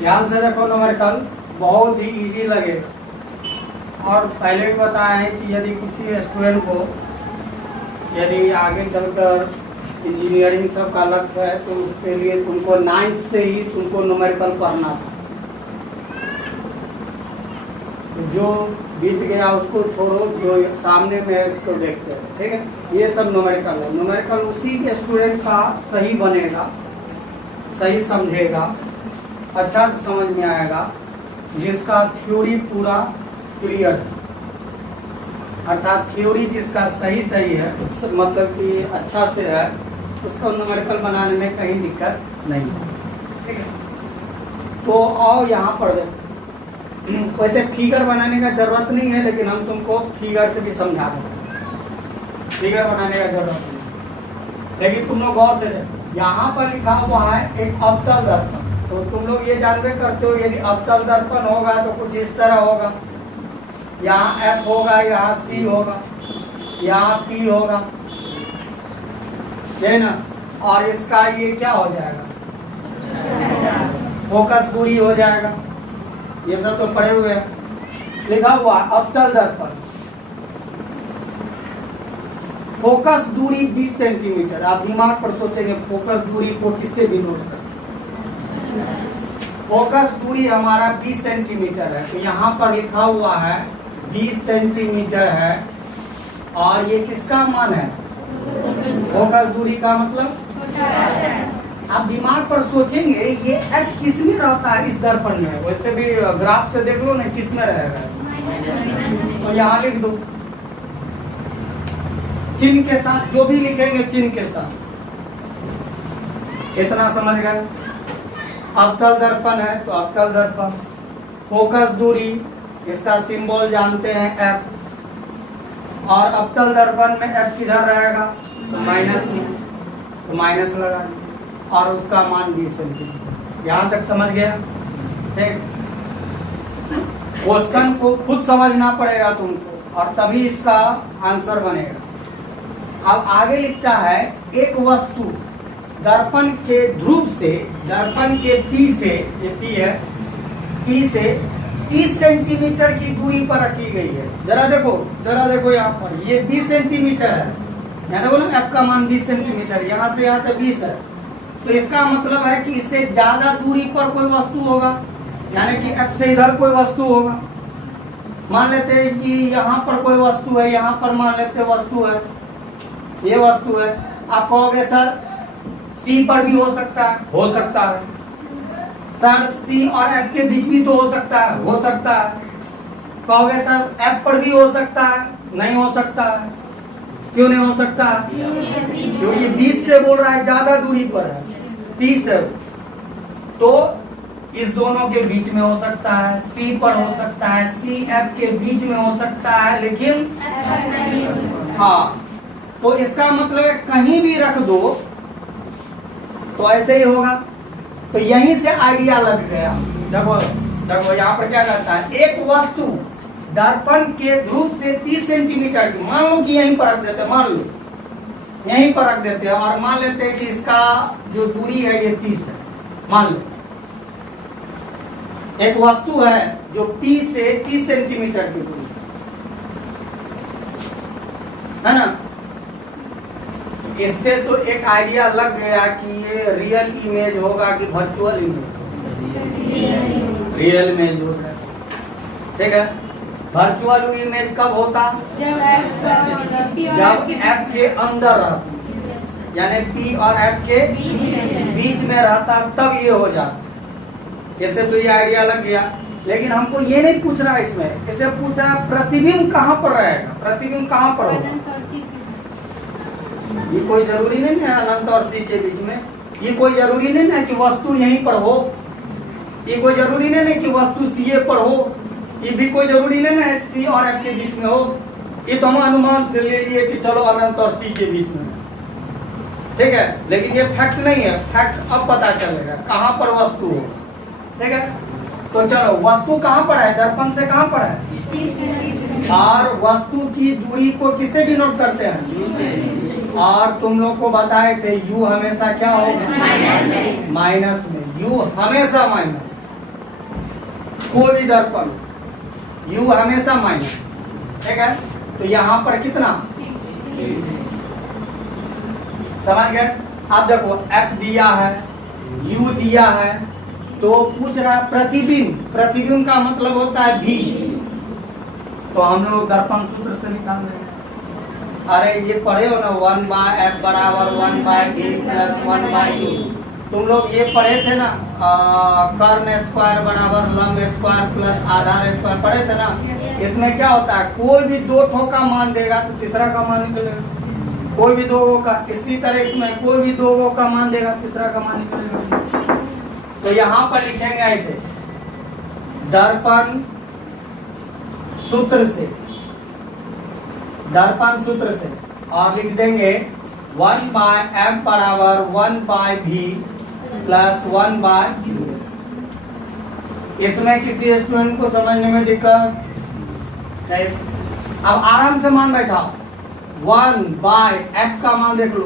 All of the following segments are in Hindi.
ध्यान से देखो न्यूमेरिकल बहुत ही इजी लगेगा। और पहले भी बताया है कि यदि किसी स्टूडेंट को यदि आगे चलकर इंजीनियरिंग सब का लक्ष्य है तो उसके लिए तुमको 9th से ही तुमको न्यूमेरिकल पढ़ना था। तो जो बीत गया उसको छोड़ो, जो सामने में है उसको देखते हैं। ठीक है, ये सब न्यूमेरिकल है। न्यूमेरिकल उसी के स्टूडेंट का सही बनेगा, सही समझेगा, अच्छा से समझ में आएगा जिसका थ्योरी पूरा क्लियर है, अर्थात थ्योरी जिसका सही है, मतलब कि अच्छा से है, उसको न्यूमेरिकल बनाने में कहीं दिक्कत नहीं है। ठीक है, तो आओ यहाँ पर देखो। वैसे फिगर बनाने का जरूरत नहीं है, लेकिन हम तुमको फिगर से भी समझा देंगे। फिगर बनाने का जरूरत नहीं, लेकिन तुम लोग गौर से देखो, यहाँ पर लिखा हुआ है एक अवतल दर्पण। तो तुम लोग ये जानबे करते हो यदि अवतल दर्पण होगा तो कुछ इस तरह होगा, यहाँ F होगा, यहाँ C होगा, यहाँ P होगा, है ना। और इसका ये क्या हो जाएगा, फोकस दूरी हो जाएगा। ये सब तो पढ़े हुए हैं। लिखा हुआ अवतल दर्पण, फोकस दूरी 20 सेंटीमीटर। आप दिमाग पर सोचेंगे फोकस दूरी को किससे डिनोट करते हैं। फोकस दूरी हमारा 20 सेंटीमीटर है, तो यहाँ पर लिखा हुआ है 20 सेंटीमीटर है। और ये किसका मान है, फोकस दूरी का मतलब। आप दिमाग पर सोचेंगे ये F किस में रहता है इस दर्पण में। वैसे भी ग्राफ से देख लो ना किस में रहेगा, तो यहाँ लिख दो चिन्ह के साथ, जो भी लिखेंगे चिन्ह के साथ। इतना समझ गए। अवतल दर्पण है तो अवतल दर्पण, फोकस दूरी इसका सिंबल जानते हैं F, और अवतल दर्पण में F किधर रहेगा, तो माइनस में, तो माइनस लगा, और उसका मान 20 सेंटीमीटर। यहाँ तक समझ गया। ठीक, क्वेश्चन को खुद समझना पड़ेगा तुमको, और तभी इसका आंसर बनेगा। अब आगे लिखता है एक वस्तु दर्पण के ध्रुव से, दर्पण के P से, ये P है, P से 30 सेंटीमीटर की दूरी पर रखी गई है। जरा देखो यहाँ पर ये 20 सेंटीमीटर है, यहाँ देखो ना F का मान 20 सेंटीमीटर, यहाँ से यहाँ तक 20 है। तो इसका मतलब है कि इससे ज्यादा दूरी पर कोई वस्तु होगा, यानी कि F से इधर कोई वस्तु होगा। मान लेते हैं कि यहाँ पर कोई वस्तु है, यहाँ पर मान लेते वस्तु है, ये वस्तु है। आप कहोगे सर C पर भी हो सकता है, हो सकता है सर, C और F के बीच भी तो हो सकता है, हो सकता है। कहोगे सर F पर भी हो सकता है, नहीं हो सकता है। क्यों नहीं हो सकता, क्योंकि 20 से बोल रहा है, ज्यादा दूरी पर है, 30 है। तो इस दोनों के बीच में हो सकता है, C पर हो सकता है, C F के बीच में हो सकता है, लेकिन हाँ, तो इसका मतलब है कहीं भी रख दो तो ऐसे ही होगा। तो यहीं से आइडिया लग गया। देखो यहाँ पर क्या कहता है, एक वस्तु दर्पण के ध्रुव से 30 सेंटीमीटर की, मान लो कि यहीं पर रख देते, मान लो यहीं पर रख देते हैं, और मान लेते हैं कि इसका जो दूरी है ये 30 है। मान लो एक वस्तु है जो P से 30 सेंटीमीटर की दूरी है ना। इससे तो एक आइडिया लग गया कि ये रियल इमेज होगा कि वर्चुअल इमेज, रियल इमेज होगा। ठीक है, वर्चुअल इमेज कब होता, जब F के अंदर रहता, यानी P और F के बीच में रहता, तब ये हो जाता। इससे तो ये आइडिया लग गया। लेकिन हमको ये नहीं पूछ रहा इसमें, इसे पूछ रहा प्रतिबिंब कहाँ पर रहेगा, प्रतिबिंब कहाँ पर होगा। ये कोई जरूरी नहीं है अनंत और C के बीच में, ये कोई जरूरी नहीं है कि वस्तु यहीं पर हो, ये कोई जरूरी नहीं है कि वस्तु CA पर हो, ये भी कोई जरूरी नहीं है C और F के बीच में हो। ये तो हम अनुमान से ले लिए कि चलो अनंत और C के बीच में, ठीक है। लेकिन ये फैक्ट नहीं है, फैक्ट अब पता चलेगा कहाँ पर वस्तु हो। ठीक है, तो चलो वस्तु कहाँ पर है, दर्पण से कहाँ पर है, और वस्तु की दूरी को किससे डिनोट करते हैं, और तुम लोग को बताए थे U हमेशा क्या होगा, माइनस में, U हमेशा माइनस। कोई भी दर्पण U हमेशा माइनस, ठीक है। तो यहाँ पर कितना, समझ गए। अब देखो F दिया है, U दिया है, तो पूछ रहा है प्रतिबिंब, प्रतिबिंब का मतलब होता है V, तो हम लोग दर्पण सूत्र से निकाल देंगे। अरे ये पढ़े हो ना, 1/F बराबर 1/V प्लस 1/2। तुम लोग ये पढ़े थे ना, कर्ण स्क्वायर बराबर लंब स्क्वायर प्लस आधार स्क्वायर, पढ़े थे ना। इसमें क्या होता है, कोई भी दो ठो का मान देगा तो तीसरा का मान निकलेगा, कोई भी दो का। इसी तरह इसमें कोई भी दो का मान देगा, तीसरा का मान निकलेगा। तो यहाँ पर लिखेंगे ऐसे, दर्पण सूत्र से, दर्पण सूत्र से, और लिख देंगे 1/F बराबर 1/V प्लस 1/U। इसमें किसी स्टूडेंट को समझने में दिक्कत नहीं? अब आराम से मान बैठाओ। 1/F का मान देख लो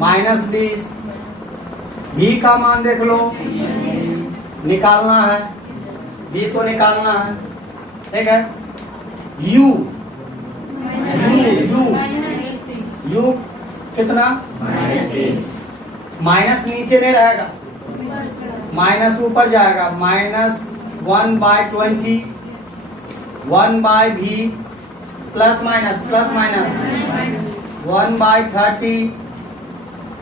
-20, V का मान देख लो, निकालना है, V तो निकालना है, ठीक है। U कितना, माइनस नीचे नहीं रहेगा, माइनस ऊपर जाएगा, -1/20, 1/V प्लस माइनस 1/30।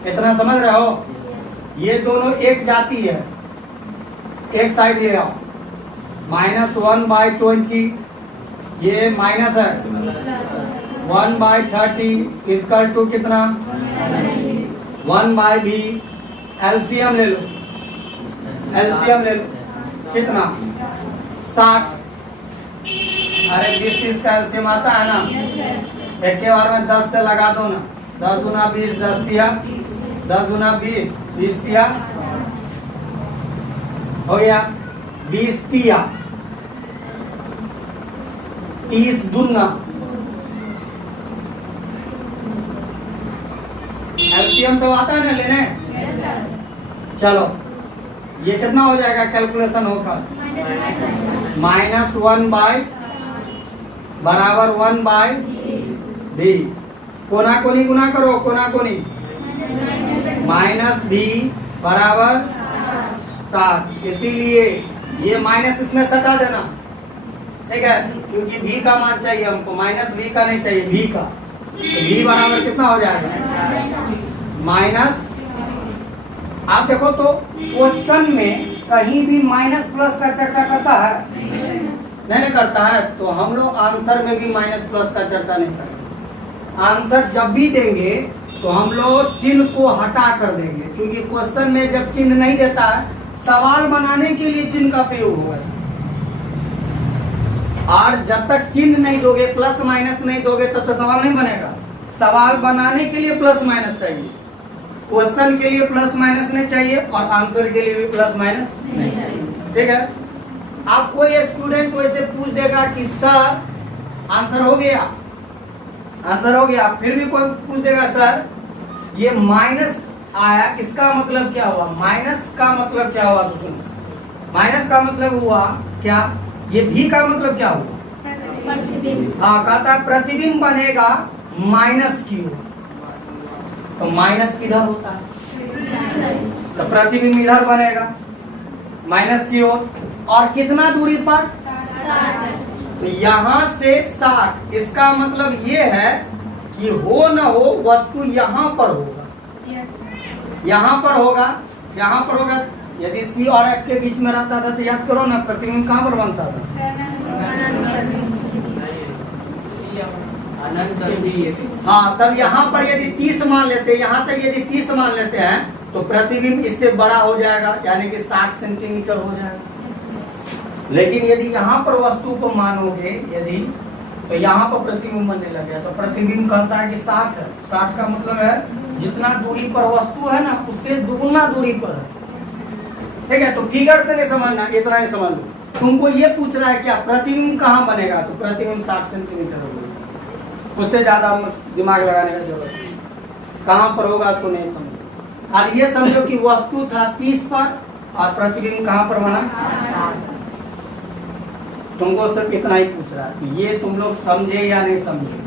इतना समझ रहे हो। ये दोनों एक जाती है, एक साइड ले आओ, -1/20, ये माइनस है, 1/30 इसका टू कितना, 1/V। एलसीएम ले लो, एलसीएम ले लो, कितना, 60। अरे 20-30 का एलसीएम आता है ना, एक के बार में 10 से लगा दो ना, 10 गुना 20, 10 दिया, 10 गुना 20, 20 दिया, हो गया, 20 दिया, 30 दूना। एलसीएम सब आता है ना लेने, चलो ये कितना हो जाएगा, कैलकुलेशन होगा, -1 बराबर 1/V, कोना कोनी गुना करो, कोना कोनी, -V बराबर 60। इसीलिए ये माइनस इसमें सटा देना, ठीक है, क्योंकि V का मान चाहिए हमको, -V का नहीं चाहिए, V का। तो V बराबर कितना हो जाएगा, माइनस। आप देखो तो क्वेश्चन में कहीं भी माइनस प्लस का चर्चा करता है, नहीं करता है, तो हम लोग आंसर में भी माइनस प्लस का चर्चा नहीं करेंगे। आंसर जब भी देंगे तो हम लोग चिन्ह को हटा कर देंगे, क्योंकि क्वेश्चन में जब चिन्ह नहीं देता है, सवाल बनाने के लिए चिन्ह का प्रयोग होगा। और जब तक चिन्ह नहीं दोगे, प्लस माइनस नहीं दोगे, तब तो सवाल नहीं बनेगा। सवाल बनाने के लिए प्लस माइनस चाहिए, क्वेश्चन के लिए प्लस माइनस नहीं चाहिए, और आंसर के लिए भी प्लस माइनस नहीं चाहिए, ठीक है। आप कोई स्टूडेंट वैसे पूछ देगा कि सर आंसर हो गया, आंसर हो गया, फिर भी कोई पूछ देगा सर ये माइनस आया, इसका मतलब क्या हुआ, माइनस का मतलब क्या हुआ, तो सुनो, माइनस का मतलब हुआ क्या, ये भी का मतलब क्या हुआ, हाँ, कहता है प्रतिबिंब बनेगा -Q, तो माइनस किधर होता है, तो प्रतिबिंब इधर बनेगा -Q, और कितना दूरी पर, तो यहाँ से 60। इसका मतलब ये है कि हो न हो वस्तु यहाँ पर होगा, यहाँ पर होगा, यहाँ पर होगा। यदि C और F के बीच में रहता था तो याद करो ना, प्रतिबिंब कहाँ पर बनता था, हाँ। तब यहाँ पर यदि 30 मान लेते, यहाँ तक यदि 30 मान लेते हैं, तो प्रतिबिंब इससे बड़ा हो जाएगा, यानी कि 60 सेंटीमीटर हो जाएगा। लेकिन यदि यहाँ पर वस्तु को मानोगे यदि, तो यहाँ पर प्रतिबिंब बनने लग गया, तो प्रतिबिंब कहता है कि 60 है। 60 का मतलब है जितना दूरी पर वस्तु है ना, उससे दुगुना दूरी पर है, ठीक है। तो फिगर से नहीं समझना, इतना ही समझ लो। तुमको ये पूछ रहा है क्या प्रतिबिंब कहाँ बनेगा, तो प्रतिबिंब 60 सेंटीमीटर होगा, उससे ज्यादा दिमाग लगाने का जरूरत नहीं। कहाँ पर होगा सो नहीं समझो। अब ये समझो कि वस्तु था 30 पर और प्रतिबिंब कहाँ पर बना, तुमको सिर्फ इतना ही पूछ रहा है कि ये तुम लोग समझे या नहीं समझे।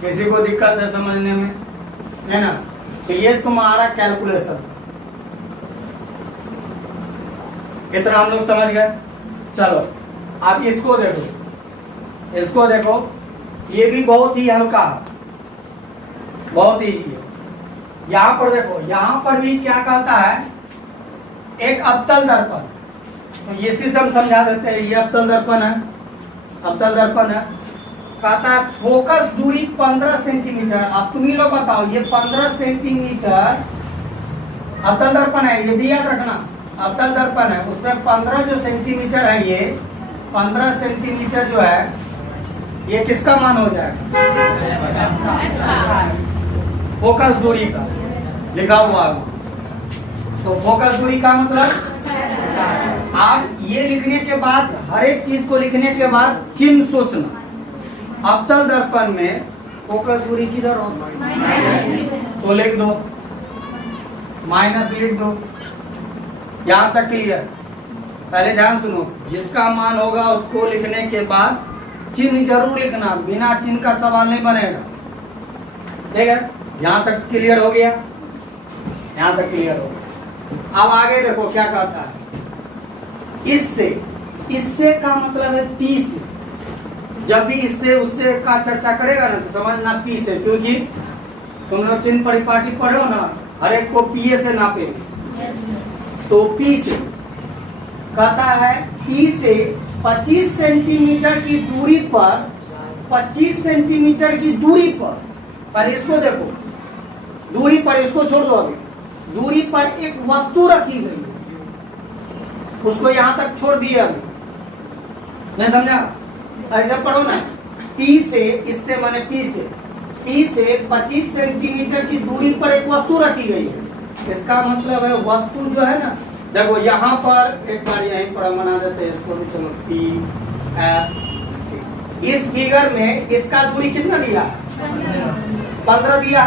किसी को दिक्कत है समझने में, है ना? तो ये तुम्हारा कैलकुलेशन, इतना हम लोग समझ गए। चलो आप इसको देखो, इसको देखो, ये भी बहुत ही हल्का है, बहुत इजी है। यहां पर देखो, यहां पर भी क्या कहता है, एक अवतल दर्पण, तो ये से हम समझा देते हैं। ये अवतल दर्पण है, अवतल दर्पण है। कहता है फोकस दूरी 15 सेंटीमीटर। अब तुम ही लोग बताओ, ये 15 सेंटीमीटर अवतल दर्पण है, ये भी याद रखना, अवतल दर्पण है। उसमें 15 जो सेंटीमीटर है, ये 15 सेंटीमीटर जो है, ये किसका मान हो जाएगा? फोकस दूरी का लिखा हुआ है। तो फोकस दूरी का मतलब, आप ये लिखने के बाद, हर एक चीज को लिखने के बाद चिन्ह सोचना। अवतल दर्पण में फोकस दूरी किधर होगा? तो लिख दो, माइनस लिख दो। यहां तक क्लियर? पहले ध्यान सुनो, जिसका मान होगा उसको लिखने के बाद चिन्ह जरूर लिखना, बिना चिन्ह का सवाल नहीं बनेगा। ठीक है? यहां तक क्लियर हो गया? यहां तक क्लियर हो गया। अब आगे देखो क्या कहता है, इससे, इससे का मतलब है पी से। जब भी इससे उससे का चर्चा करेगा ना, तो समझना पी से, क्योंकि तुम लोग चिन्ह परिपाटी पढ़े हो ना, हर एक को पी से नापेंगे। तो पी से कहता है, पी से 25 सेंटीमीटर की दूरी पर, 25 सेंटीमीटर की दूरी पर, पहले इसको देखो, दूरी पर, इसको छोड़ दो अभी, दूरी पर एक वस्तु रखी गई है, उसको यहां तक छोड़ दिया अभी, नहीं समझा? ऐसा पढ़ो ना, पी से, इससे माने पी से 25 सेंटीमीटर की दूरी पर एक वस्तु रखी गई है। इसका मतलब है वस्तु जो है ना, देखो यहाँ पर एक बार यहीं पर बना देते हैं इसको भी, चलो पी एफ। इस फिगर में इसका दूरी कितना दिया? 15 दिया,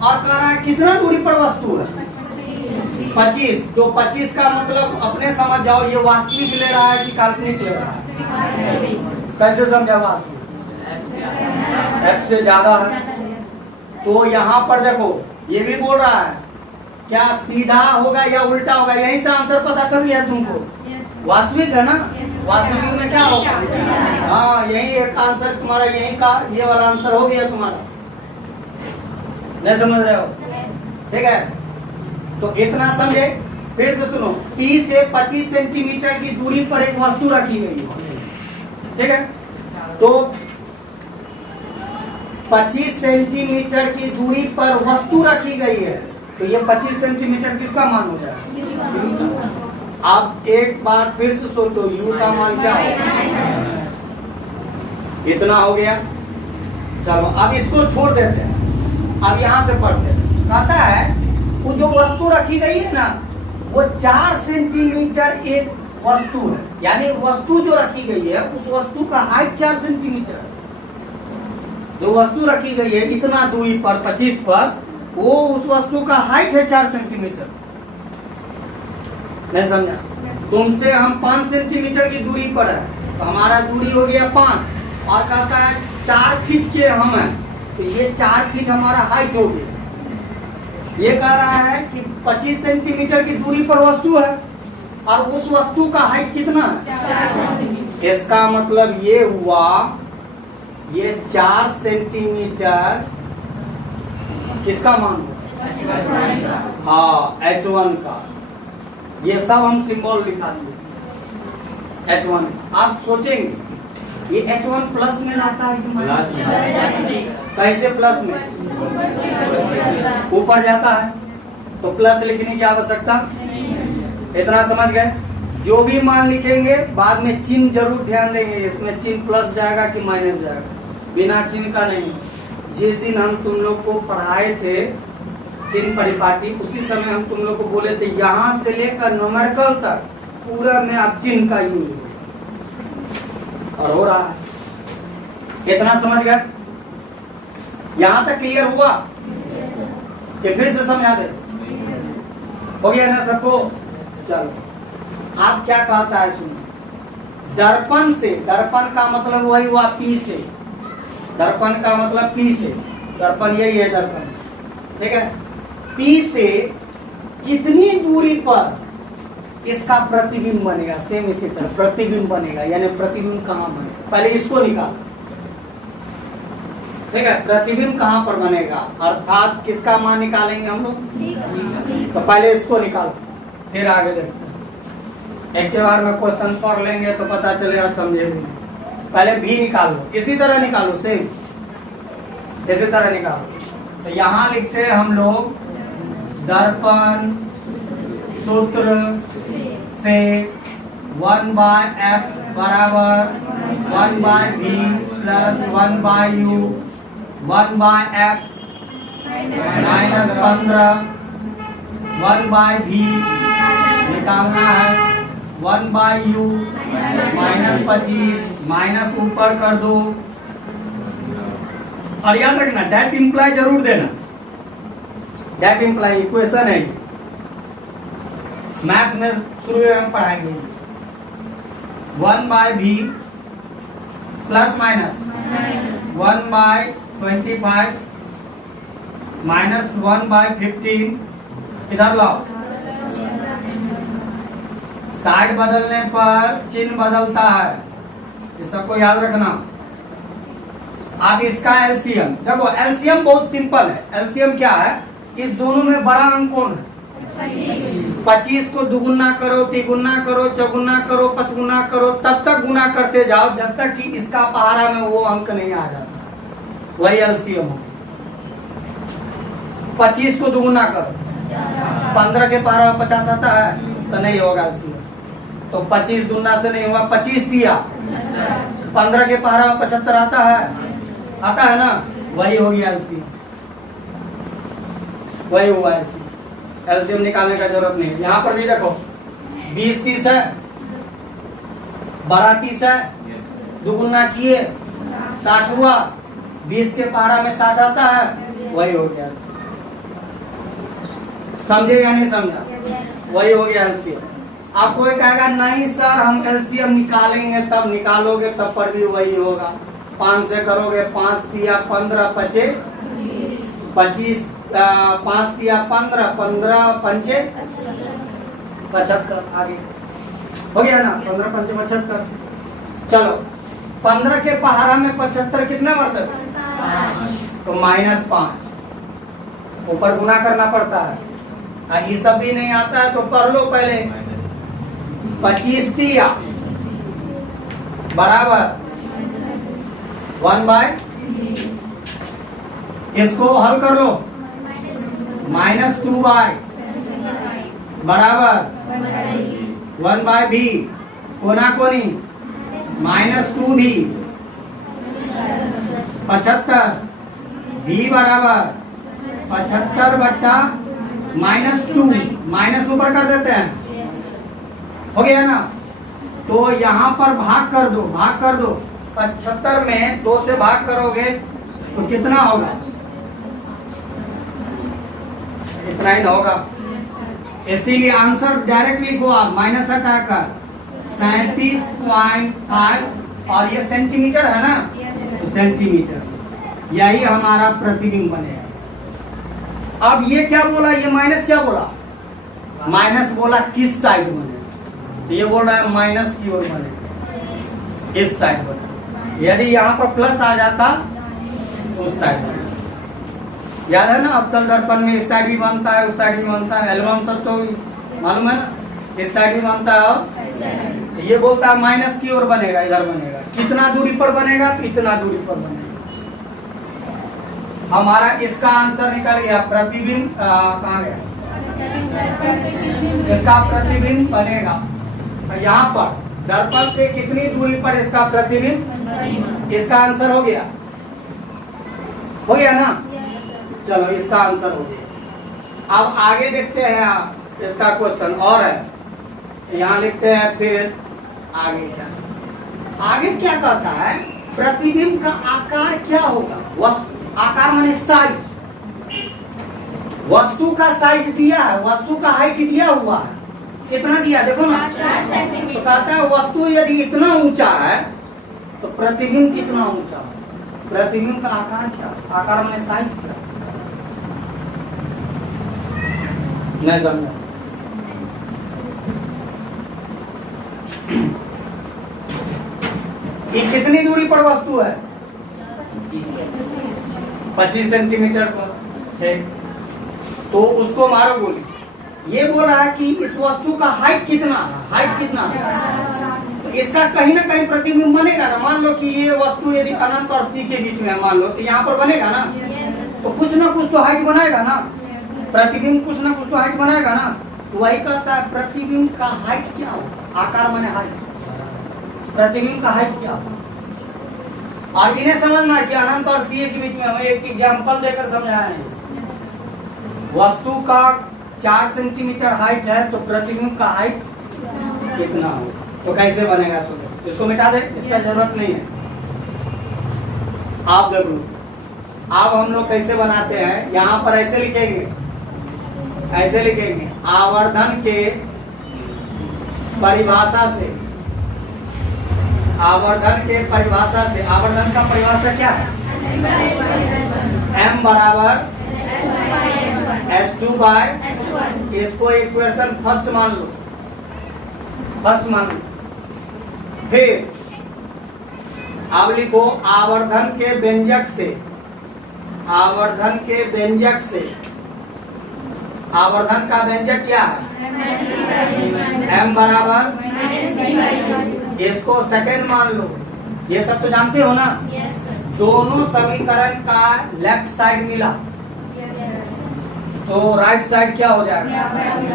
और कह रहा है कितना दूरी पर वस्तु है? 25। तो 25 का मतलब अपने समझ जाओ, ये वास्तविक ले रहा है कि काल्पनिक ले रहा है? कैसे समझा? वास्तविक, एफ से ज्यादा है। तो यहाँ पर देखो, ये भी बोल रहा है, क्या सीधा होगा या उल्टा होगा? यहीं से आंसर पता चल गया तुमको। वास्तविक है ना? वास्तविक में क्या होगा? हाँ, यही एक आंसर तुम्हारा, यही का ये वाला आंसर हो गया तुम्हारा। नहीं समझ रहे हो? ठीक है, तो इतना समझे। फिर से सुनो, पी से 25 सेंटीमीटर की दूरी पर एक वस्तु रखी गई है। ठीक है, तो 25 सेंटीमीटर की दूरी पर वस्तु रखी गई है, तो ये 25 सेंटीमीटर किसका मान हो जाएगा? आप एक बार फिर से सोचो, u का मान क्या होगा? इतना हो गया। चलो अब इसको छोड़ देते हैं, अब यहां से पढ़ते हैं। कहता है वो जो वस्तु रखी गई है ना, वो 4 सेंटीमीटर एक वस्तु है, यानी वस्तु जो रखी गई है उस वस्तु का हाइट 4 सेंटीमीटर है। जो वस्तु रखी गई है इतना दूरी पर, 25 पर, वो उस वस्तु का हाइट है 4 सेंटीमीटर। नहीं समझा? तुमसे हम 5 सेंटीमीटर की दूरी पर है, तो हमारा दूरी हो गया 5, और कहता है 4 फीट के हम हैं, तो ये 4 फीट हमारा हाइट हो गया। ये कह रहा है कि 25 सेंटीमीटर की दूरी पर वस्तु है, और उस वस्तु का हाइट कितना है? इसका मतलब ये हुआ, ये 4 सेंटीमीटर किसका मान होगा? हाँ, H1 का। ये सब हम सिंबल लिखा दिए H1। आप सोचेंगे ये H1 प्लस में आता है कि माइनस में? कैसे प्लस में? ऊपर जाता है, तो प्लस लिखने की आवश्यकता। इतना समझ गए? जो भी मान लिखेंगे बाद में चिन्ह जरूर ध्यान देंगे, इसमें चिन्ह प्लस जाएगा कि माइनस जाएगा, बिना चिन्ह का नहीं। जिस दिन हम तुम लोग को पढ़ाए थे चिन्ह परिपाटी, उसी समय हम तुम लोग को बोले थे यहाँ से लेकर न्यूमेरिकल तक पूरा में आप चिन्ह का यूज हो, और हो रहा है। इतना समझ गए? यहां तक क्लियर हुआ कि फिर से समझा दे? हो गया ना सबको? चलो, आप क्या कहता है सुनो। दर्पण से, दर्पण का मतलब वही हुआ पी से, दर्पण का मतलब पी से, दर्पण यही है दर्पण, ठीक है। पी से कितनी दूरी पर इसका प्रतिबिंब बनेगा, सेम इसी तरह प्रतिबिंब बनेगा, यानी प्रतिबिंब कहाँ बनेगा, पहले इसको निकाल, ठीक है। प्रतिबिंब कहाँ पर बनेगा, अर्थात किसका मान निकालेंगे हम लोग, तो पहले इसको निकालो, फिर आगे देखते हैं। एक के बार में क्वेश्चन पढ़ लेंगे तो पता चलेगा, समझेंगे। पहले भी निकालो, इसी तरह निकालो, सेम इसी तरह निकालो। तो यहाँ लिखते हैं हम लोग दर्पण सूत्र से 1/f बराबर 1/v plus 1/u 1/f minus 15 1/v निकालना है 1/u माइनस 25 माइनस ऊपर कर दो, और याद रखना डेट इंप्लाई जरूर देना, डेट इंप्लाई इक्वेशन है, मैथ में शुरू में पढ़ाएंगे। 1/v प्लस माइनस 1/25 माइनस 1/15, इधर लाओ, साइड बदलने पर चिन्ह बदलता है, ये सबको याद रखना। अब इसका एलसीएम देखो, एलसीएम बहुत सिंपल है। एलसीएम क्या है, इस दोनों में बड़ा अंक कौन है, 25 को दुगुना करो, तिगुना करो, चौगुना करो, पचगुना करो, तब तक गुना करते जाओ जब तक कि इसका पहाड़ा में वो अंक नहीं आ जाता, वही एलसीएम हो। 25 को दुगुना करो, 15 के पहाड़ा में 50 आता है तो नहीं होगा एलसीएम, तो 25 दुगुना से नहीं होगा, 25 दिया, 15 के पहाड़ा में 75 आता है ना, वही होगी एलसीएम, वही हुआ एलसीएम। एलसीएम निकालने का जरूरत नहीं है। यहाँ पर भी देखो 20 30 है, बड़ा 30 है, दुगुना किए 60 हुआ, 20 के पहाड़ा में 60 आता है, वही हो गया। समझे या नहीं समझा, वही हो गया एलसीएम। आप कोई कहेगा नहीं सर हम एलसीएम निकालेंगे तब निकालोगे, तब पर भी वही होगा। 5 से करोगे, 5 दिया 15 पचे 25, 5 दिया 15 15 पंचे 75, आगे हो गया ना, 15 पंचे 75। चलो 15 के पहाड़ा में 75 कितना बढ़ता है, तो -5, ऊपर गुना करना पड़ता है। ये सब भी नहीं आता है तो पढ़ लो पहले। 25 दिया बराबर 1/, इसको हल कर लो, -2/, बराबर 1/v, कोना कोनी -2v 75, v बराबर 75/-2, माइनस ऊपर कर देते हैं, हो गया ना। तो यहाँ पर भाग कर दो, 75 में 2 से भाग करोगे तो कितना होगा, इतना ही होगा। इसीलिए आंसर डायरेक्टली गो आप माइनस हटाकर 37.5, और ये सेंटीमीटर है ना, तो सेंटीमीटर, यही हमारा प्रतिबिंब बनेगा। अब ये क्या बोला, ये माइनस क्या बोला, माइनस बोला किस साइड बनेगा, ये बोल रहा है माइनस की ओर बनेगा, इस साइड बनेगा। यदि यहाँ पर प्लस आ जाता तो उस साइड बनेगा। याद है ना, अवतल दर्पण में इस साइड भी बनता है, उस साइड भी बनता है, एल्बम सब तो मालूम है ना, इस साइड भी बनता है, और ये बोलता है माइनस की ओर बनेगा, इधर बनेगा। कितना दूरी पर बनेगा, तो इतना दूरी पर बनेगा। हमारा इसका आंसर निकल गया, प्रतिबिंब कहाँ गया, इसका प्रतिबिंब बनेगा यहाँ पर दर्पण से कितनी दूरी पर इसका प्रतिबिंब, इसका आंसर हो गया ना। चलो इसका आंसर हो गया। अब आगे देखते हैं, इसका क्वेश्चन और है, यहाँ लिखते हैं। फिर आगे क्या कहता है, प्रतिबिंब का आकार क्या होगा, वस्तु आकार माने साइज, वस्तु का साइज दिया है, वस्तु का हाइट दिया हुआ है, कितना दिया देखो ना, 8 सेंटीमीटर। तो कहता है वस्तु यदि इतना ऊंचा है तो प्रतिबिंब कितना ऊंचा है। प्रतिबिंब का आकार क्या, आकार में साइज क्या, नहीं समझा। ये कितनी दूरी पर वस्तु है, 25 सेंटीमीटर पर, ठीक। तो उसको मारो गोली। ये बोल रहा है कि इस वस्तु का हाइट कितना है, हाइट कितना है, तो इसका कहीं ना कहीं प्रतिबिंब बनेगा ना। मान लो कि ये वस्तु यदि अनंत और सी के बीच में है, मान लो तो यहाँ पर बनेगा ना, तो कुछ ना कुछ तो हाइट बनाएगा ना, प्रतिबिंब कुछ ना कुछ तो हाइट बनाएगा ना। तो वही कहता है प्रतिबिंब का हाइट क्या हो, आकार माने हाइट, प्रतिबिंब का हाइट क्या हो। और इन्हें समझना कि अनंत और सी के बीच में हम एक एग्जाम्पल देकर समझाए हैं। वस्तु का 4 सेंटीमीटर हाइट है तो प्रतिबिंब का हाइट कितना हो, तो कैसे बनेगा सोचो। इसको मिटा दे, इसका जरूरत नहीं है। आप देख लो, अब हम लोग कैसे बनाते हैं, यहाँ पर ऐसे लिखेंगे, ऐसे लिखेंगे आवर्धन के परिभाषा से, आवर्धन के परिभाषा से, आवर्धन का परिभाषा क्या है, m बराबर h2 बाय, इसको इक्वेशन फर्स्ट मान लो, फर्स्ट मान लो। फिर अब लिखो आवर्धन के व्यंजक से, आवर्धन के व्यंजक से, आवर्धन का व्यंजक क्या है, m बराबर, इसको सेकेंड मान लो। ये सब तो जानते हो ना। दोनों समीकरण का लेफ्ट साइड मिला तो राइट साइड क्या हो जाएगा,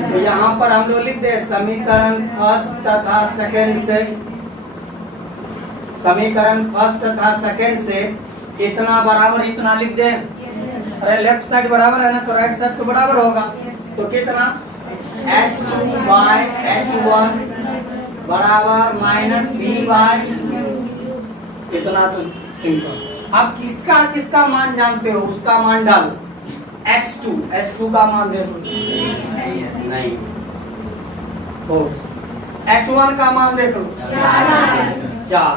तो यहाँ पर हम लोग लिख दे समीकरण फर्स्ट तथा सेकेंड से, समीकरण फर्स्ट तथा सेकेंड से इतना बराबर इतना लिख दे। अरे लेफ्ट साइड बराबर है ना, तो राइट साइड तो बराबर होगा। तो कितना h2 बाय h1 बराबर माइनस v बाय, इतना तो सिंपल। अब किसका किसका मान जानते हो, उसका मान डालो। h2 का मान दे दो, नहीं h1 का मान देख लो 4,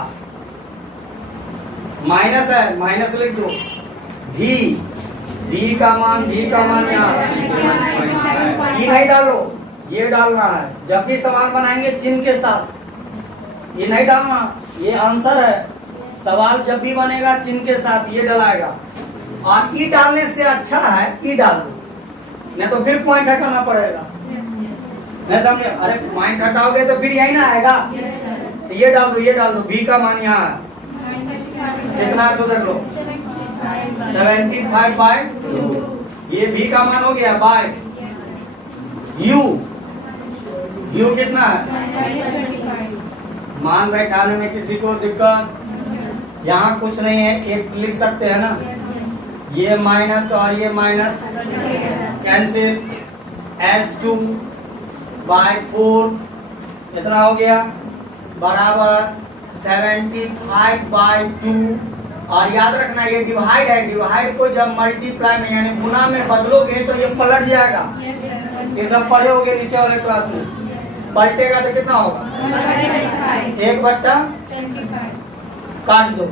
माइनस है माइनस लिख दो। v का मान यहाँ ई नहीं डालो, ये डालना है। जब भी सवाल बनाएंगे चिन्ह के साथ, ये नहीं डालना, ये आंसर है। सवाल जब भी बनेगा चिन्ह के साथ ये डलाएगा। और ई डालने से अच्छा है ई डाल दो, नहीं तो फिर पॉइंट हटाना पड़ेगा, नहीं समझे। अरे पॉइंट हटाओगे तो फिर यही ना आएगा। ये डाल दो, ये डाल दो। v का मान यहाँ है कितना है, सो देख लो 75 बाय 2। ये v का मान हो गया बाय u कितना है, मान बैठाने में किसी को दिक्कत, यहाँ कुछ नहीं है, एक लिख सकते हैं ना। ये माइनस और ये माइनस कैंसिल, h2 बाय 4 इतना हो गया बराबर 75 बाय 2। और याद रखना ये डिवाइड है, डिवाइड को जब मल्टीप्लाई में यानी गुना में बदलोगे तो ये पलट जाएगा। ये सब पढ़े होगे नीचे वाले क्लास में। पलटेगा तो कितना होगा, 1/25 काट दो,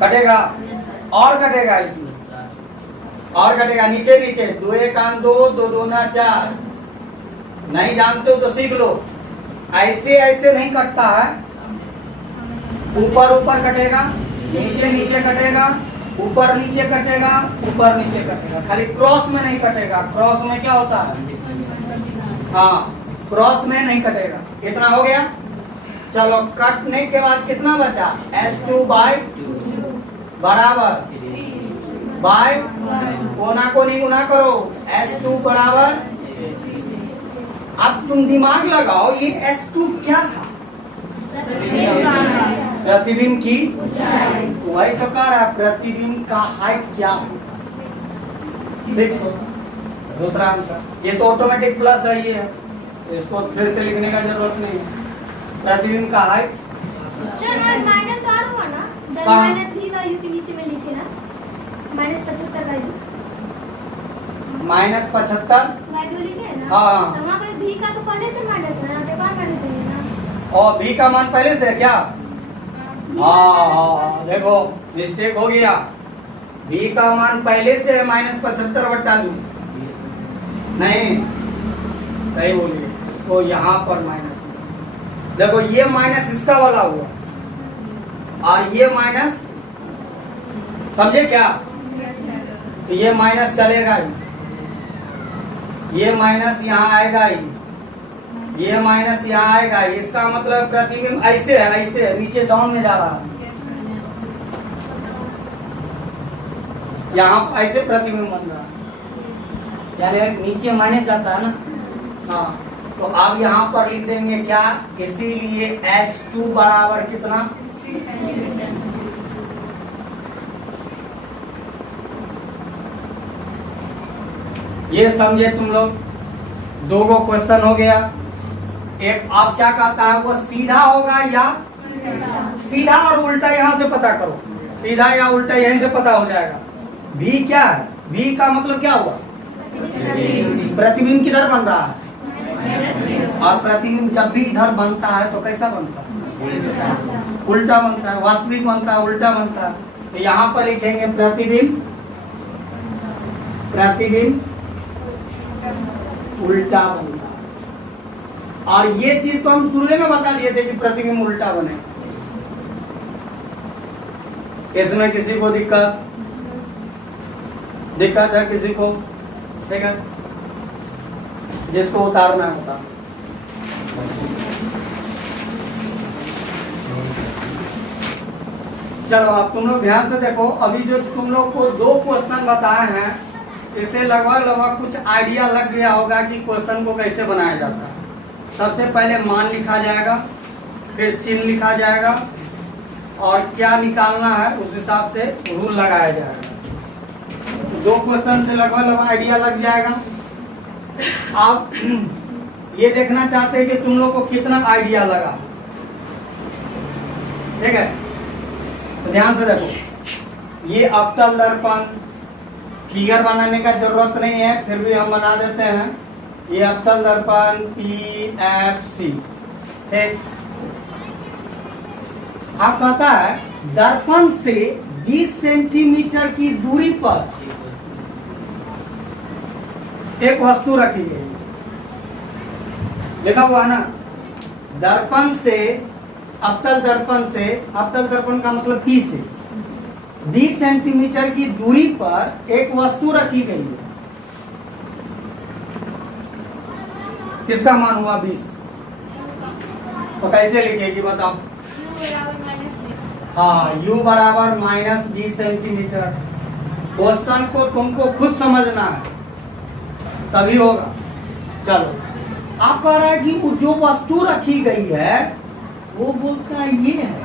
कटेगा और कटेगा, इसमें और कटेगा नीचे नीचे। 2 1 2, 2 2 4। नहीं जानते हो तो सीख लो, ऐसे ऐसे नहीं कटता है। ऊपर ऊपर कटेगा, नीचे नीचे कटेगा, ऊपर नीचे कटेगा, ऊपर नीचे कटेगा। खाली क्रॉस में नहीं कटेगा। क्रॉस में क्या होता है, हाँ क्रॉस में नहीं कटेगा। इतना हो गया। चलो कटने के बाद कितना बचा, h2 बाय बराबर बाय कोना को नहीं गुना करो, h2 बराबर। अब तुम दिमाग लगाओ ये h2 क्या था, प्रतिबिंब की वही तो कह रहा है, प्रतिबिंब का हाइट क्या हो, 6 होगा। दूसरा आंसर ये तो ऑटोमेटिक प्लस है, ये है तो इसको फिर से लिखने का जरूरत नहीं है। प्रतिबिंब का हाइट सर माइनस और हुआ ना, जब कहाँ? माइनस v वैल्यू के नीचे में लिखे ना -75 वैल्यू -75 वैल्यू लिखे है ना, हाँ। तो वहाँ पर भी का तो पहले से माइनस है ना, तो बार माइनस है ना। और भी का मान पहले से है क्या? हाँ, देखो मिस्टेक हो गया। भी का मान पहले से है -75/2। नहीं, सही बोलिए, इसको यहाँ पर माइनस। देखो ये माइनस इसका वाला हुआ और ये माइनस, समझे क्या? तो ये माइनस चलेगा ही, ये माइनस यहाँ आएगा ही, ये माइनस यहाँ आएगा ही। इसका मतलब प्रतिबिंब ऐसे है, नीचे डाउन में जा रहा है, यहाँ ऐसे प्रतिबिंब बन रहा है, यानी नीचे माइनस जाता है ना। हाँ, तो अब यहाँ पर लिख देंगे क्या? इसीलिए H2 बराबर कितना? ये समझे तुम लोग? दो गो क्वेश्चन हो गया। एक आप क्या कहता है, वो सीधा होगा या सीधा और उल्टा यहाँ से पता करो, सीधा या उल्टा यहीं से पता हो जाएगा। भी क्या है? भी का मतलब क्या हुआ? प्रतिबिंब किधर बन रहा है? और प्रतिबिंब जब भी इधर बनता है तो कैसा बनता है? उल्टा बनता है। वास्तविक बनता है, उल्टा बनता है। तो यहाँ पर लिखेंगे प्रतिबिंब, प्रतिबिंब उल्टा बनता है। और ये चीज तो हम शुरू में बता दिए थे कि प्रतिबिंब उल्टा बने। इसमें किसी को दिक्कत है? किसी को ठीक है? जिसको उतारना है उतार। चलो अब तुम लोग ध्यान से देखो। अभी जो तुम लोग को दो क्वेश्चन बताए हैं, इससे लगभग कुछ आइडिया लग गया होगा कि क्वेश्चन को कैसे बनाया जाता है। सबसे पहले मान लिखा जाएगा, फिर चिन्ह लिखा जाएगा और क्या निकालना है उस हिसाब से रूल लगाया जाएगा। दो क्वेश्चन से लगभग आइडिया लग जाएगा। आप ये देखना चाहते हैं कि तुम लोग को कितना आइडिया लगा, ठीक है? तो ध्यान से देखो, ये अवतल दर्पण, फिगर बनाने का जरूरत नहीं है, फिर भी हम बना देते हैं। ये अवतल दर्पण PFC, ठीक। आप कहता है दर्पण से 20 सेंटीमीटर की दूरी पर एक वस्तु रखी गई, लिखा हुआ ना, दर्पण से अवतल दर्पण से, अवतल दर्पण का मतलब P से 20 सेंटीमीटर की दूरी पर एक वस्तु रखी गई है। किसका मान हुआ 20? तो कैसे लिखेगी बताओ? हाँ, U बराबर -20 सेंटीमीटर। क्वेश्चन को तुमको खुद समझना है, तभी होगा। चलो, आप कह रहा है कि जो वस्तु रखी गई है वो बोलता है ये है।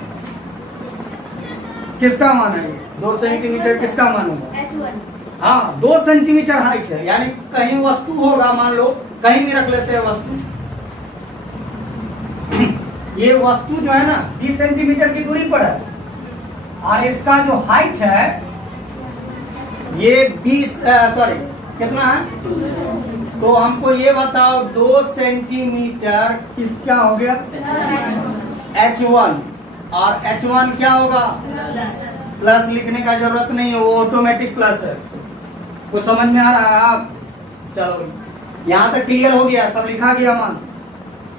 किसका मान है ये? 2 सेंटीमीटर। किसका मान होगा? H1। हाँ, 2 सेंटीमीटर हाइट है, यानी कहीं वस्तु होगा, मान लो कहीं भी रख लेते हैं वस्तु। ये वस्तु जो है ना 20 सेंटीमीटर की दूरी पर है और इसका जो हाइट है ये 20 कितना है? तो हमको ये बताओ 2 सेंटीमीटर किसका हो गया? H1। और H1 क्या होगा? प्लस लिखने का जरूरत नहीं है, वो ऑटोमेटिक प्लस है। कुछ समझ में आ रहा है आप? चलो, यहाँ तक क्लियर हो गया, सब लिखा गया, मान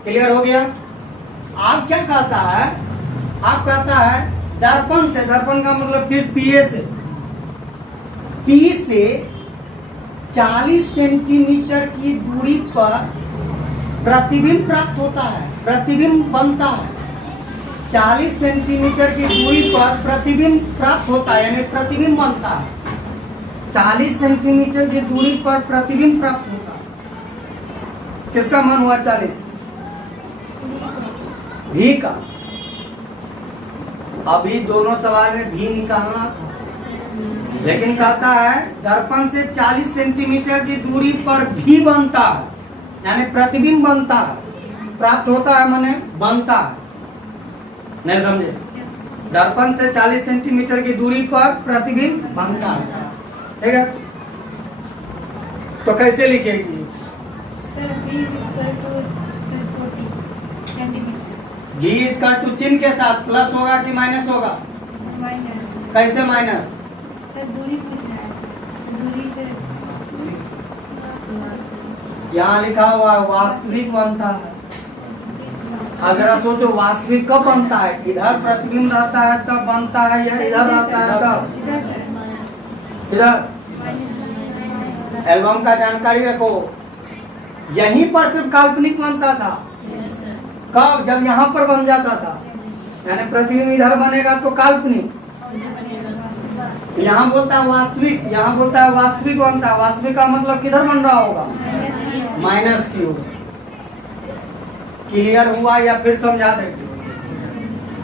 क्लियर हो गया। आप क्या कहता है? आप कहता है दर्पण से, दर्पण का मतलब फिर PA से, P से 40 सेंटीमीटर की दूरी पर प्रतिबिंब प्राप्त होता है, प्रतिबिंब बनता है। 40 सेंटीमीटर की दूरी पर प्रतिबिंब प्राप्त होता है, यानी प्रतिबिंब बनता है। 40 सेंटीमीटर की दूरी पर प्रतिबिंब प्राप्त होता है। किसका मान हुआ 40? भी का। अभी दोनों सवाल में भी निकालना था, लेकिन कहता है दर्पण से 40 सेंटीमीटर की दूरी पर भी बनता है, यानी प्रतिबिंब बनता है। प्राप्त होता है माने बनता है, नहीं समझे? दर्पण से 40 सेंटीमीटर की दूरी पर प्रतिबिंब बनता है, ठीक है? तो कैसे लिखेगी? Sir B equal to sir 40 centimetre. B इसका टू चिन्ह के साथ प्लस होगा कि माइनस होगा? माइनस। कैसे माइनस? सर दूरी पूछ रहा है सर, दूरी से यहाँ लिखा हुआ है वास्तविक बनता है। अगर आप सोचो वास्तविक कब बनता है, इधर प्रतिबिंब रहता है तब बनता है या इधर रहता है तब? इधर सर इधर। एल्बम का जानकारी रखो, यहीं पर सिर्फ काल्पनिक बनता था। कब? जब यहाँ पर बन जाता था, यानी प्रतिबिंब इधर बनेगा तो काल्पनिक, यहाँ बोलता है वास्तविक, यहाँ बोलता है वास्तविक बनता है। वास्तविक का मतलब किधर बन रहा होगा? माइनस की होगा। क्लियर हुआ या फिर समझा देंगे?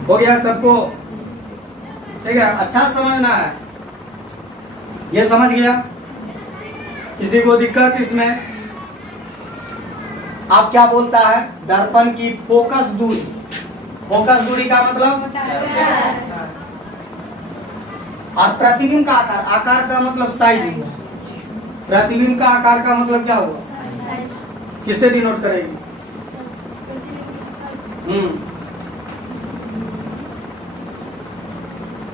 हो गया सबको? ठीक है, अच्छा समझना है। ये समझ गया? किसी को दिक्कत इसमें? आप क्या बोलता है दर्पण की फोकस दूरी? फोकस दूरी का मतलब और प्रतिबिंब का आकार, आकार का मतलब साइज हुआ। प्रतिबिंब का आकार का मतलब क्या हुआ? किसे डिनोट करेगी?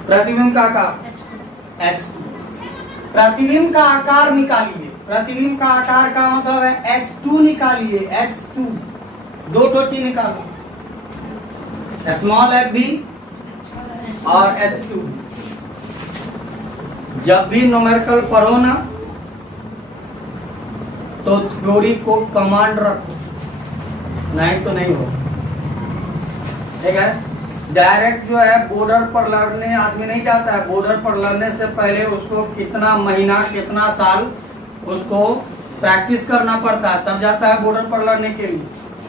प्रतिबिंब का आकार H2। प्रतिबिंब का आकार निकालिए। प्रतिबिंब का आकार का मतलब है H2 निकालिए। H2 दो टोची निकालो, स्मॉल f भी और H2। जब भी न्यूमेरिकल पढ़ो ना तो थ्योरी को कमांड रखो, नहीं तो नहीं हो। ठीक है, डायरेक्ट जो है बॉर्डर पर लड़ने आदमी नहीं जाता है। बॉर्डर पर लड़ने से पहले उसको कितना महीना कितना साल उसको प्रैक्टिस करना पड़ता है, तब जाता है बॉर्डर पर लड़ने के लिए।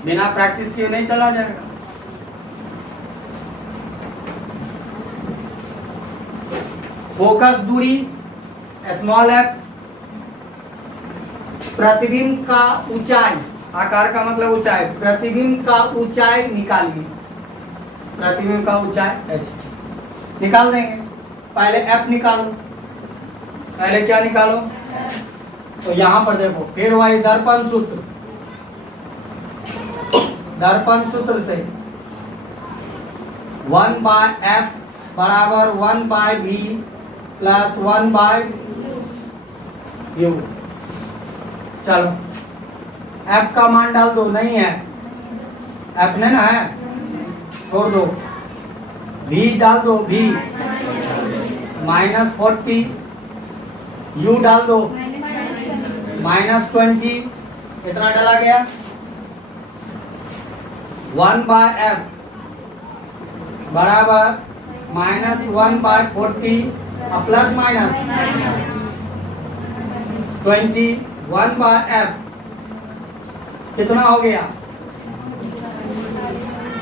बिना प्रैक्टिस किए नहीं चला जाएगा। फोकस दूरी स्मॉल f। प्रतिबिंब का ऊंचाई, आकार का मतलब ऊंचाई, प्रतिबिंब का ऊंचाई निकालिए। प्रतिबिंब का ऊंचाई h निकाल देंगे। पहले f निकालो। पहले क्या निकालो? तो यहां पर देखो, फिर वही दर्पण सूत्र। दर्पण सूत्र से 1/f बराबर 1/v प्लस 1/u। चलो f का मान डाल दो। नहीं है f नहीं ना है, छोड़ दो। v डाल दो, v -40, u डाल दो -20। इतना डाला गया। 1/f बराबर -1/40 प्लस माइनस 20। 1/f कितना हो गया?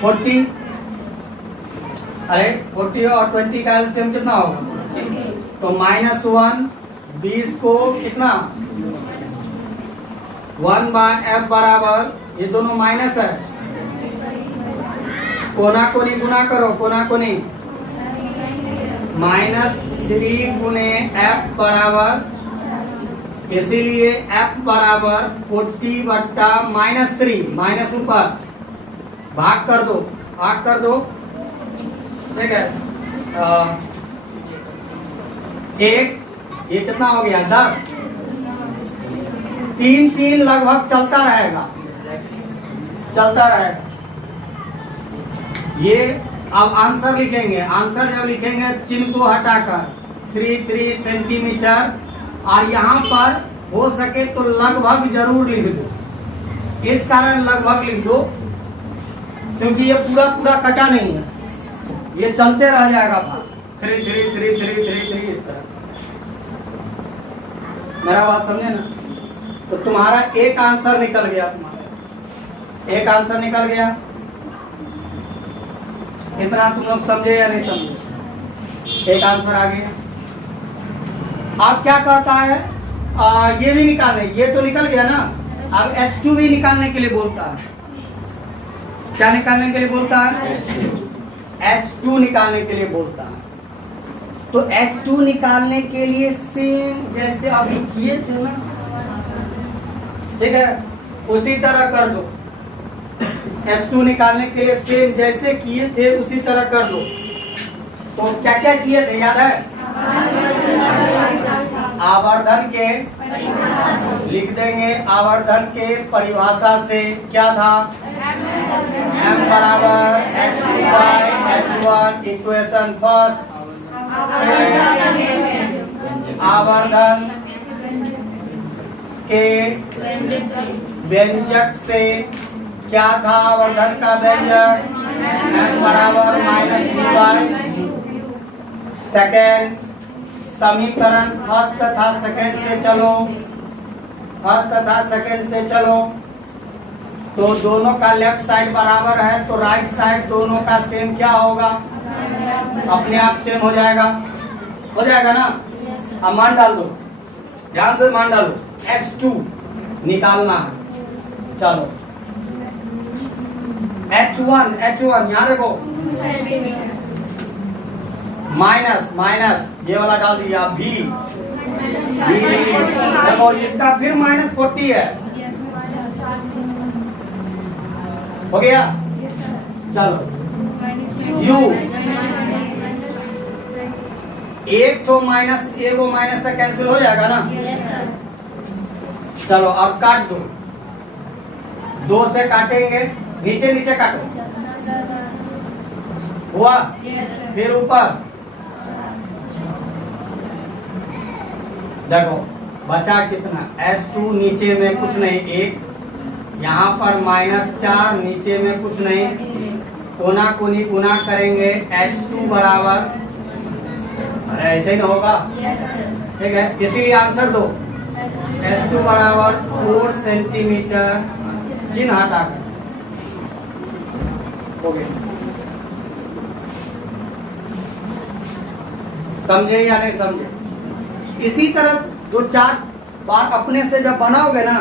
40। अरे 40 और 20 का एलसीएम कितना होगा? तो -1 20 को कितना? 1/f बराबर, ये दोनों माइनस है, कोना कोनी गुना करो, कोना कोनी -3 गुने f बराबर, इसीलिए f बराबर 40/-3, माइनस ऊपर भाग कर दो, भाग कर दो। ठीक है, एक ये कितना हो गया? 10। 3 लगभग चलता रहेगा, चलता रहेगा। ये अब आंसर लिखेंगे। आंसर जब लिखेंगे चिन्ह को हटाकर 3 सेंटीमीटर, और यहाँ पर हो सके तो लगभग जरूर लिख दो। इस कारण लगभग लिख दो क्योंकि ये पूरा पूरा कटा नहीं है, ये चलते रह जाएगा भाग 3 इस तरह। मेरा बात समझे ना? तो तुम्हारा एक आंसर निकल गया, तुम्हारा एक आंसर निकल गया। इतना तुम लोग समझे या नहीं समझे? एक आंसर आ गया। अब क्या कहता है? ये भी निकालने, ये तो निकल गया ना। अब H2 भी निकालने के लिए बोलता है। क्या निकालने के लिए बोलता है? H2 निकालने के लिए बोलता है। तो H2 निकालने के लिए सेम जैसे अभी किए थे ना, ठीक है, उसी तरह कर लो। S2 निकालने के लिए सेम जैसे किए थे उसी तरह कर लो। तो क्या क्या किए थे याद है? आवर्धन के लिख देंगे, आवर्धन के परिभाषा से क्या था? m बराबर h2/h1 इक्वेशन फर्स्ट। आवर्धन के व्यंजक से क्या था? आवर्धन का व्यंजक m बराबर -d/। सेकेंड समीकरण फर्स्ट तथा सेकेंड से चलो, फर्स्ट तथा सेकेंड से चलो तो दोनों का लेफ्ट साइड बराबर है तो राइट साइड दोनों का सेम क्या होगा? अपने आप सेम हो जाएगा, हो जाएगा ना। अब मान डाल दो, ध्यान से मान डालो। h2 निकालना है, चलो h1 यहाँ देखो माइनस माइनस ये वाला डाल दिया v देखो इसका फिर -40 है, हो गया। चलो u एक तो माइनस एगो माइनस से कैंसिल हो जाएगा ना। चलो अब काट दो, 2 से काटेंगे, नीचे नीचे काटो, हुआ फिर ऊपर देखो बचा कितना? S2 नीचे में कुछ नहीं 1, यहाँ पर -4 नीचे में कुछ नहीं, कोना कोनी गुना करेंगे S2 बराबर, अरे ऐसे ही ना होगा, ठीक है, इसीलिए आंसर दो S2 बराबर 4 सेंटीमीटर, चिन्ह हटा कर हो गया। समझे या नहीं समझे? इसी तरह 2-4 बार अपने से जब बनाओगे ना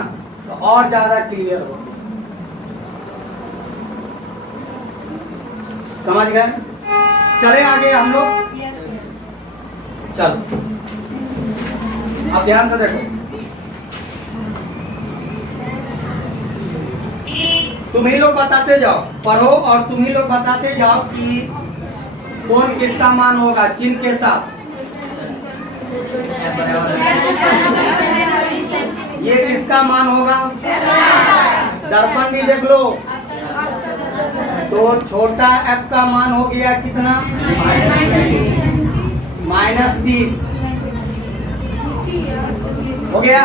तो और ज्यादा क्लियर हो, समझ गए? चले आगे हम लोग, चलो अब ध्यान से देखो, तुम ही लोग बताते जाओ, पढ़ो और तुम ही लोग बताते जाओ कि कौन किसका मान होगा चिन्ह के साथ। ये किसका मान होगा? दर्पण भी देख लो तो छोटा f का मान हो गया कितना? -20 हो गया।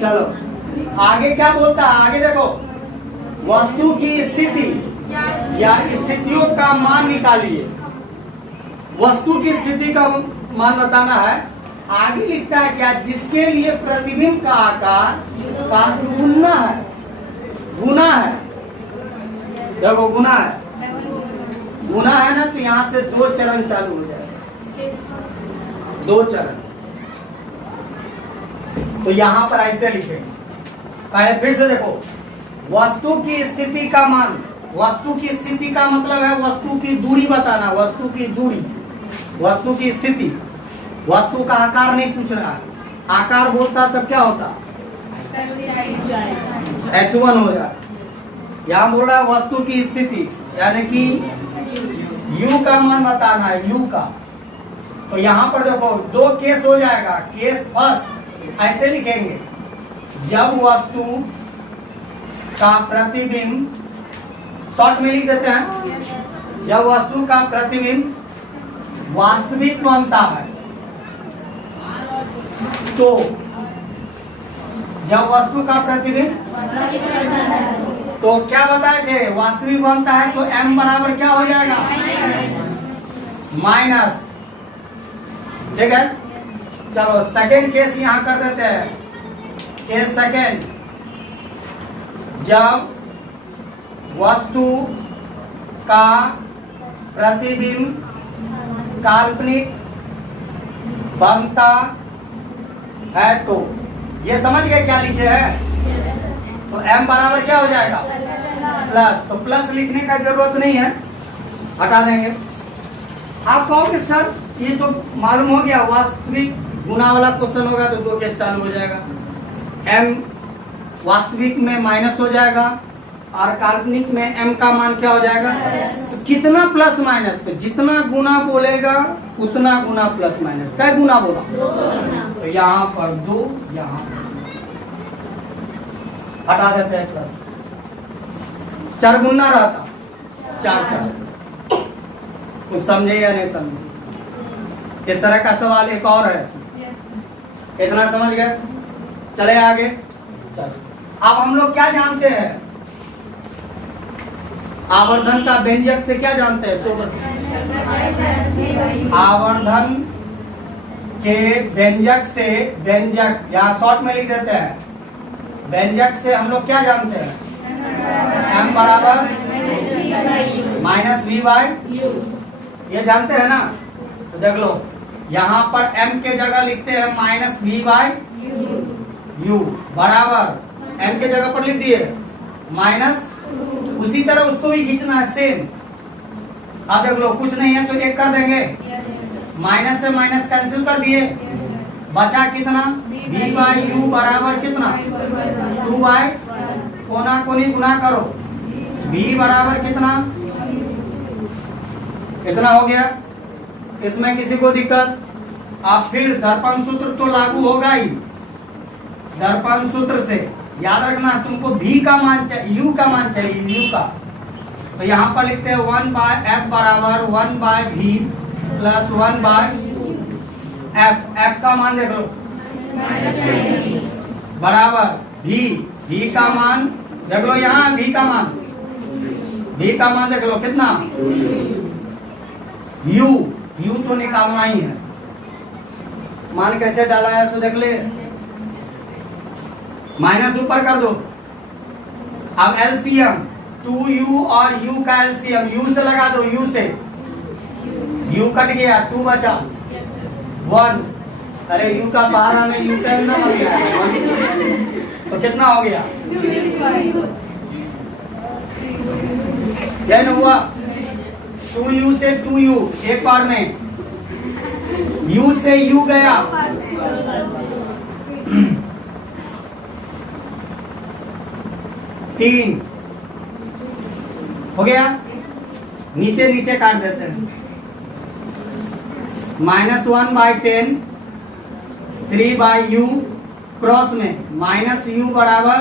चलो आगे क्या बोलता है? आगे देखो, वस्तु की स्थिति या स्थितियों का मान निकालिए। वस्तु की स्थिति का मान बताना है। आगे लिखता है क्या? जिसके लिए प्रतिबिंब का आकार का गुना है, गुना है, देखो गुना है, गुना है ना, तो यहाँ से 2 चरण चालू हो जाएगा, 2 चरण। तो यहाँ पर ऐसे लिखेंगे, पहले फिर से देखो, वस्तु की स्थिति का मान, वस्तु की स्थिति का मतलब है वस्तु की दूरी बताना, वस्तु की दूरी, वस्तु की स्थिति, वस्तु का आकार नहीं पूछ रहा है। आकार बोलता तब क्या होता? h1 हो जाता। यहाँ बोल रहा है वस्तु की स्थिति, यानी कि u का मान बताना है, u का। तो यहाँ पर देखो 2 केस हो जाएगा। केस फर्स्ट ऐसे लिखेंगे, जब वस्तु का प्रतिबिंब, शॉर्ट में लिख देते हैं, जब वस्तु का प्रतिबिंब वास्तविक बनता है, तो जब वस्तु का प्रतिबिंब, तो क्या बताए थे? वास्तविक बनता है तो m बराबर क्या हो जाएगा? माइनस, ठीक है। चलो सेकेंड केस यहाँ कर देते हैं। केस सेकेंड, जब वस्तु का प्रतिबिंब काल्पनिक बनता है, तो ये समझ गए क्या लिखे हैं? तो m बराबर क्या हो जाएगा? प्लस। तो प्लस लिखने का जरूरत नहीं है, हटा देंगे। आप कहोगे सर ये तो मालूम हो गया, वास्तविक गुना वाला क्वेश्चन होगा तो 2 केस चालू हो जाएगा। m वास्तविक में माइनस हो जाएगा और काल्पनिक में m का मान क्या हो जाएगा? तो कितना प्लस माइनस? तो जितना गुना बोलेगा उतना गुना प्लस माइनस। क्या गुना बोला? तो यहाँ पर 2, यहाँ पर 2। हटा देते हैं प्लस। 4 गुना रहता 4। कुछ समझे या नहीं समझे? इस तरह का सवाल एक और है। इतना समझ गए? चले आगे। अब हम लोग क्या जानते हैं? आवर्धन का व्यंजक से क्या जानते हैं? आवर्धन के व्यंजक से, व्यंजक यहाँ शॉर्ट में लिख देते हैं। व्यंजक से हम लोग क्या जानते हैं? m बराबर माइनस वी बाई ये जानते हैं ना? तो देख लो यहाँ पर m के जगह लिखते हैं माइनस वी बाई यू बराबर m के जगह पर लिख दिए माइनस। उसी तरह उसको भी खींचना है सेम। अब देख लो कुछ नहीं है तो एक कर देंगे, माइनस से माइनस कैंसिल कर दिए, बचा कितना? v बाई यू बराबर कितना? 2 बाई कोना कोनी गुना करो, v बराबर कितना? इतना हो गया। इसमें किसी को दिक्कत? अब फिर दर्पण सूत्र तो लागू होगा ही। दर्पण सूत्र से याद रखना तुमको v का मान चाहिए, u का मान चाहिए, u का। तो यहाँ पर लिखते हैं 1 बाय f बराबर 1 by v plus 1 by f। f का मान देख लो बराबर v का मान देख लो, यहाँ v का मान देख लो कितना? u तो निकालना ही है। मान कैसे डाला है सो देख ले, माइनस ऊपर कर दो। अब एलसीएम 2u और u का एलसीएम u से लगा दो, u से u कट गया, 2 बचा 1। अरे u का बाहर आने u का ना बन गया तो कितना हो गया? क्या हुआ? 2u से 2u एक बार में, u से u गया, तीन हो गया। नीचे नीचे काट देते हैं। -1 बाई 10 3 बाई यू क्रॉस में माइनस यू बराबर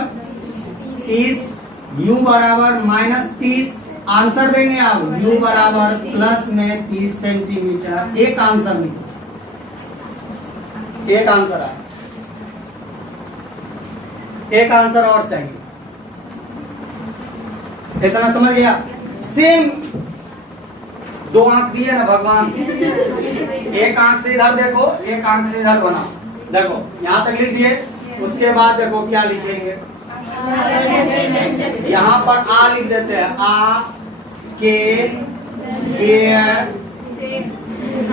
30, यू बराबर -30। आंसर देंगे आप u बराबर प्लस में 30 सेंटीमीटर। एक आंसर में एक आंसर आया, एक आंसर और चाहिए। इतना समझ गया? सेम 2 आंख दिए ना भगवान, एक आंख से इधर देखो, एक आंख से इधर बनाओ। देखो यहाँ तक लिख दिए, उसके बाद देखो क्या लिखेंगे। यहाँ पर आ लिख देते हैं, आ के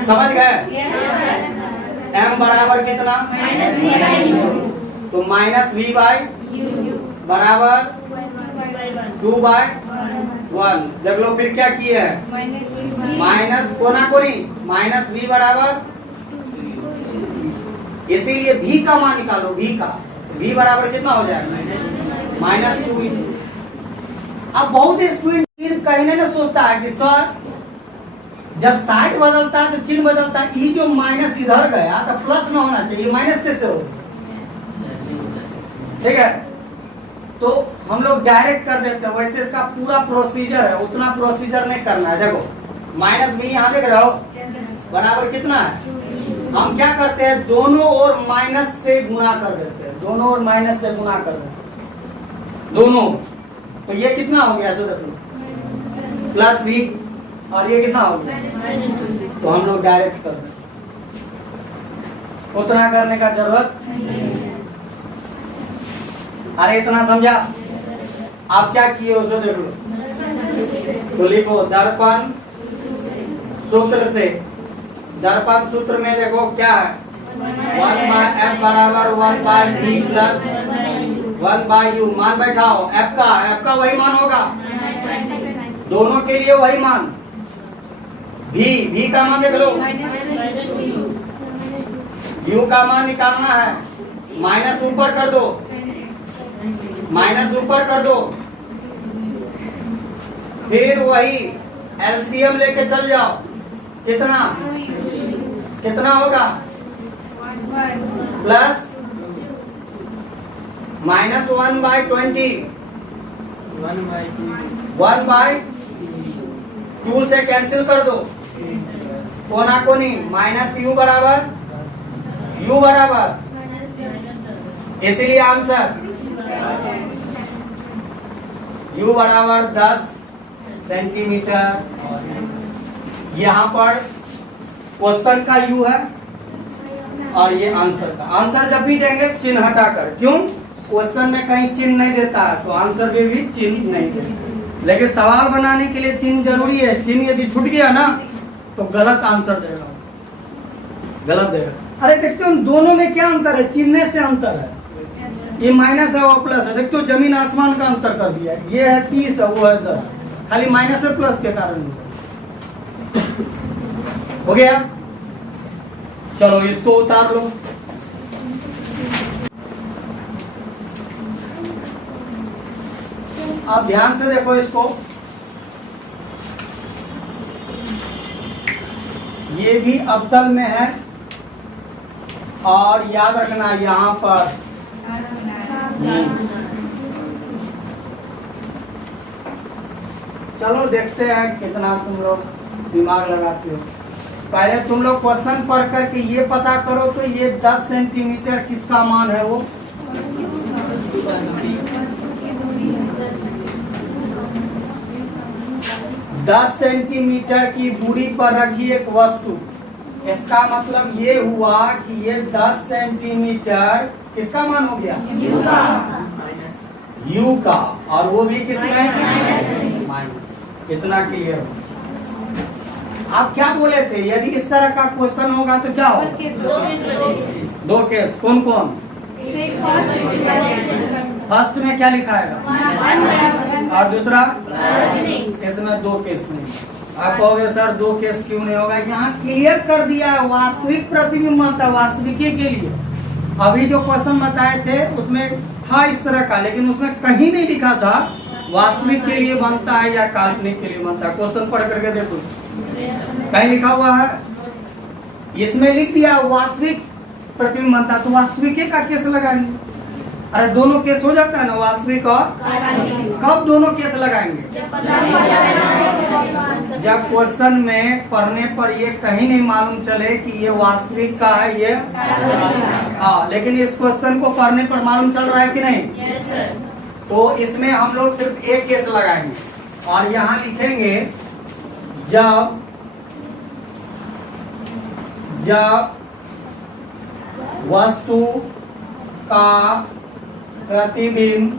समझ गए? m बराबर कितना? तो माइनस v बाई बराबर 2 बाई 1। देख लो फिर क्या किए हैं, माइनस कोना कोनी माइनस v बराबर, इसीलिए v का मान निकालो, v का v बराबर कितना हो जाएगा? -2। अब बहुत स्टूडेंट कहने ना सोचता है कि सर जब साइड बदलता है तो चिन्ह बदलता है, ये जो माइनस इधर गया तो प्लस में होना चाहिए, माइनस कैसे हो? ठीक है, तो हम लोग डायरेक्ट कर देते हैं। वैसे इसका पूरा प्रोसीजर है, उतना प्रोसीजर नहीं करना है। देखो माइनस भी यहाँ देख रहे हो बराबर कितना है? हम क्या करते हैं, दोनों ओर माइनस से गुना कर देते हैं, दोनों ओर माइनस से गुना कर देते हैं दोनों। तो ये कितना हो गया? देख लो प्लस भी, और ये कितना हो गया? तो हम लोग डायरेक्ट कर देते, उतना करने का जरूरत। अरे इतना समझा? आप क्या किए उसे देख लो। तो लिखो दर्पण सूत्र से, दर्पण सूत्र में देखो क्या है, 1 बाय f बराबर 1 by v plus 1 by u। मान बैठाओ f का वही मान होगा, दोनों के लिए वही मान। v का मान देख लो, u का मान निकालना है, माइनस ऊपर कर दो, माइनस ऊपर कर दो, फिर वही एलसीएम लेके चल जाओ। कितना कितना होगा? प्लस -1/20, 1/2 से कैंसिल कर दो, कोना कोनी, माइनस u बराबर इसीलिए आंसर u बराबर 10 सेंटीमीटर। यहाँ पर क्वेश्चन का u है और ये आंसर का। आंसर जब भी देंगे चिन्ह हटाकर, क्यों? क्वेश्चन में कहीं चिन्ह नहीं देता है तो आंसर में भी चिन्ह नहीं देता, लेकिन सवाल बनाने के लिए चिन्ह जरूरी है। चिन्ह यदि छूट गया ना तो गलत आंसर देगा, गलत देगा। अरे देखते हो दोनों में क्या अंतर है? चिन्ह से अंतर है। ये माइनस है वो प्लस है, देखते हो जमीन आसमान का अंतर कर दिया है। ये है 30 है, वो है 10, खाली माइनस और प्लस के कारण हो गया। चलो इसको उतार लो। आप ध्यान से देखो इसको, ये भी अवतल में है और याद रखना यहाँ पर चलो देखते हैं कितना तुम लोग दिमाग लगाते हो। पहले तुम लोग क्वेश्चन पढ़ करके ये पता करो तो ये 10 सेंटीमीटर किसका मान है? वो 10 सेंटीमीटर की दूरी पर रखी एक वस्तु। इसका मतलब ये हुआ कि ये 10 सेंटीमीटर किसका मान हो गया? U का, और वो भी किसमें? माइनस। कितना क्लियर? आप क्या बोले थे? यदि इस तरह का क्वेश्चन होगा तो क्या होगा? दो केस। कौन कौन? फर्स्ट में क्या लिखाएगा और दूसरा? इसमें दो केस नहीं। आप कहोगे सर दो केस क्यों नहीं होगा? यहाँ क्लियर कर दिया है, वास्तविक प्रतिबिंब बनता है वास्तविकी के लिए। अभी जो क्वेश्चन बताए थे उसमें था इस तरह का, लेकिन उसमें कहीं नहीं लिखा था वास्तविक के लिए बनता है या काल्पनिक के लिए बनता है। क्वेश्चन पढ़ करके देखो, कहीं लिखा हुआ है? इसमें लिख दिया वास्तविक प्रतिबिंब बनता है, तो वास्तविक का केस लगाएंगे। अरे दोनों केस हो जाता है ना, वास्तविक और कब दोनों केस लगाएंगे? जब क्वेश्चन में पढ़ने पर ये कहीं नहीं मालूम चले कि ये वास्तविक का है, ये हाँ, लेकिन इस क्वेश्चन को पढ़ने पर मालूम चल रहा है कि नहीं? तो इसमें हम लोग सिर्फ एक केस लगाएंगे और यहाँ लिखेंगे जब वस्तु का प्रतिबिंब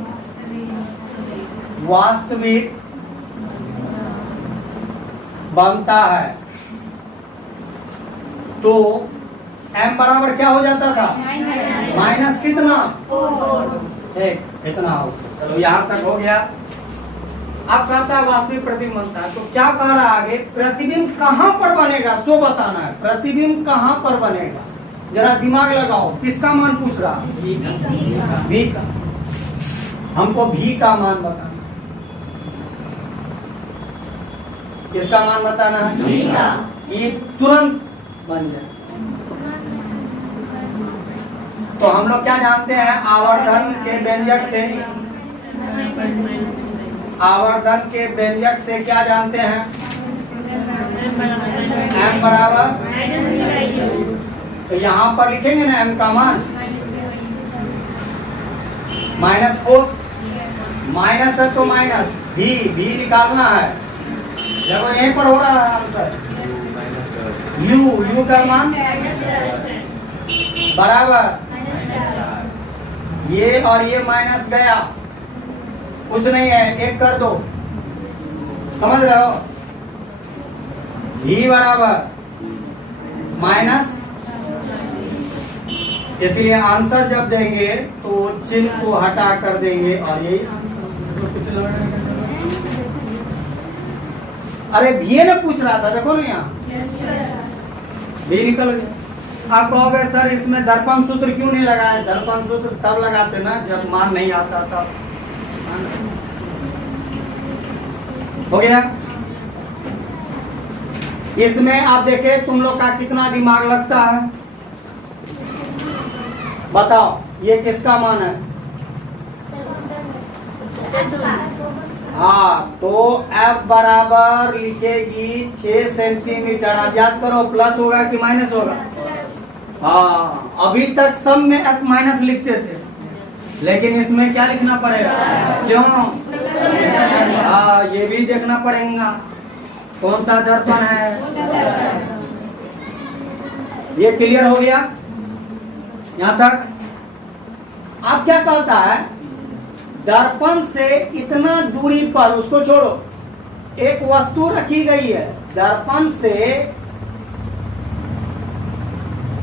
वास्तविक बनता है तो m बराबर क्या हो जाता था? माइनस कितना? इतना हो। चलो यहाँ तक हो गया। अब कहता है वास्तविक प्रतिबिंब बनता है, तो क्या कह रहा है आगे? प्रतिबिंब कहाँ पर बनेगा सो बताना है। प्रतिबिंब कहाँ पर बनेगा जरा दिमाग लगाओ। किसका मान पूछ रहा? v का। हमको v का मान बताना। किसका मान बताना है? v का। ये तुरंत बन जाए। तो हम लोग क्या जानते हैं? आवर्धन के व्यंजक से, आवर्धन के व्यंजक से क्या जानते हैं? m बराबर, तो यहाँ पर लिखेंगे ना m का मान -4। माइनस है तो माइनस, v निकालना है। देखो यहीं पर हो रहा है आंसर। u का मान बराबर, ये और ये माइनस गया, कुछ नहीं है, एक कर दो। समझ रहे हो? v बराबर माइनस, इसलिए आंसर जब देंगे तो चिन्ह को हटा कर देंगे और यही आंसर। तो कुछ लगा? अरे भी ने पूछ रहा था, देखो ना यहाँ भी निकल गया। आप कहोगे सर इसमें दर्पण सूत्र क्यों नहीं लगाए? दर्पण सूत्र तब लगाते ना जब मान नहीं आता तब। हो गया। इसमें आप देखे तुम लोग का कितना दिमाग लगता है, बताओ ये किसका मान है? हाँ, तो F बराबर लिखेगी 6 सेंटीमीटर। आप याद करो, प्लस होगा कि माइनस होगा? हाँ, अभी तक सब में F माइनस लिखते थे, लेकिन इसमें क्या लिखना पड़ेगा? क्यों? हाँ, ये भी देखना पड़ेगा कौन सा दर्पण है। ये क्लियर हो गया यहाँ तक? आप क्या कहता है, दर्पण से इतना दूरी पर, उसको छोड़ो, एक वस्तु रखी गई है, दर्पण से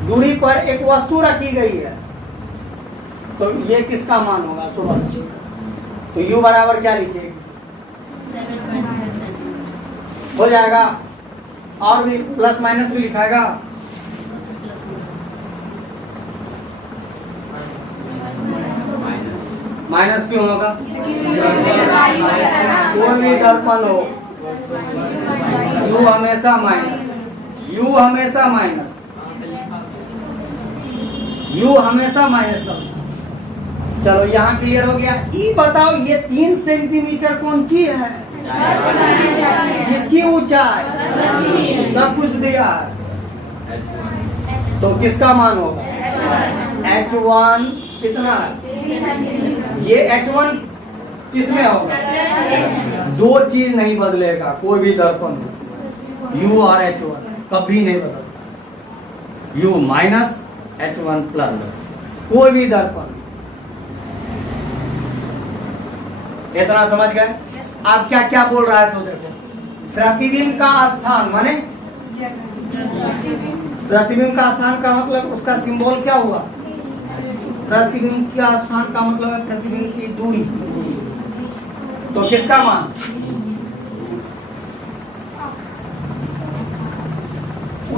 दूरी पर एक वस्तु रखी गई है, तो ये किसका मान होगा? सुबह तो U बराबर क्या लिखेगी? हो जाएगा। और भी प्लस माइनस भी लिखाएगा। माइनस क्यों होगा? कोई भी दर्पण हो, U हमेशा माइनस, U हमेशा माइनस, U हमेशा माइनस। चलो यहाँ क्लियर हो गया। ई बताओ, ये 3 सेंटीमीटर कौन सी है? किसकी ऊंचाई? सब कुछ दिया है, तो किसका मान होगा? H1 कितना है? ये H1 किसमें होगा? दो चीज नहीं बदलेगा कोई भी दर्पण में, U और H1 कभी नहीं बदलेगा। U माइनस H1 प्लस, कोई भी दर्पण। इतना समझ गए? आप क्या क्या बोल रहा है? सो देखो, प्रतिबिंब का स्थान माने, प्रतिबिंब का स्थान का मतलब उसका सिंबल क्या हुआ? प्रतिबिंब का स्थान का मतलब है प्रतिबिंब की दूरी। तो किसका मान?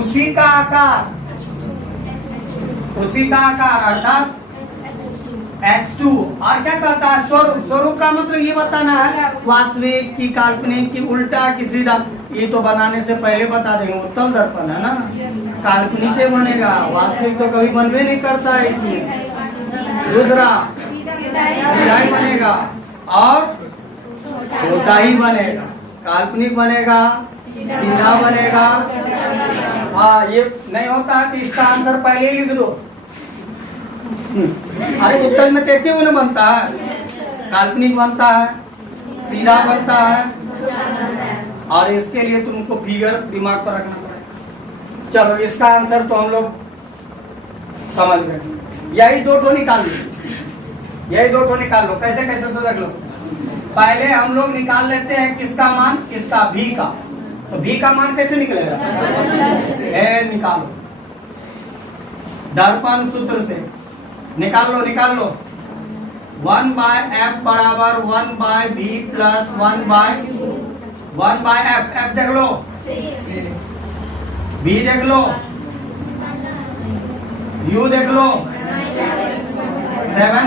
उसी का आकार, उसी का आकार अर्थात H2। और क्या कहता है? स्वरूप। स्वरूप का मतलब ये बताना है वास्तविक की काल्पनिक की उल्टा की सीधा। ये तो बनाने से पहले बता देंगे, उत्तल दर्पण है ना, काल्पनिक से बनेगा, वास्तविक तो कभी बनवे नहीं करता है इसमें। दूसरा सीधा बनेगा और छोटा ही बनेगा, काल्पनिक बनेगा, सीधा बनेगा। हाँ, ये नहीं होता है कि इसका आंसर पहले ही लिख दो। अरे उत्तर में देखते हुए बनता है, काल्पनिक बनता है, सीधा बनता है, और इसके लिए तुमको फिगर दिमाग पर रखना पड़ेगा। चलो, इसका आंसर तो हम लोग समझ गए। यही दो ठो निकाल लो, यही दो ठो निकाल लो। कैसे कैसे तो देख लो। पहले हम लोग निकाल लेते हैं किसका मान? इसका V का। तो V का मान कैसे निकलेगा? निकालो दर्पण सूत्र से, निकाल लो, निकाल लो। 1/F बराबर 1/V प्लस 1/F। F देख लो, V देख लो, U देख लो, 7.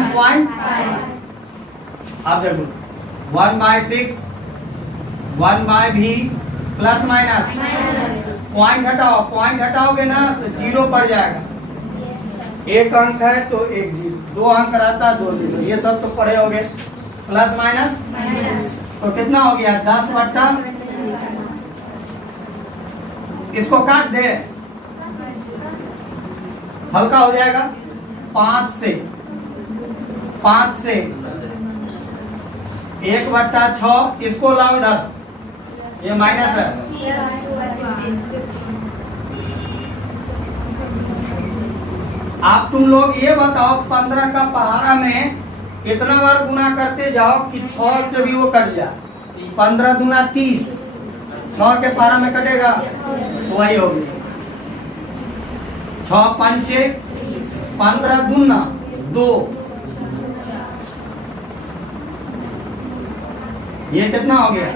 अब देखो 1/6 1/V प्लस माइनस, पॉइंट हटाओ, पॉइंट हटाओगे ना तो 0 पड़ जाएगा। एक अंक है तो 1 0, 2 अंक रहता है 2 0, ये सब तो पढ़े होगे। प्लस माइनस तो कितना हो गया? 10/, इसको काट दे, हल्का हो जाएगा। 5 से 1/6, इसको लाओ इधर, ये माइनस है। आप तुम लोग ये बताओ, 15 का पहाड़ा में इतना बार गुना करते जाओ कि 6 से भी वो कट जाए। 15 दूना 30, 6 के पहाड़ा में कटेगा, वही होगी। 6 पंचे 15 दूना 2, ये कितना हो गया?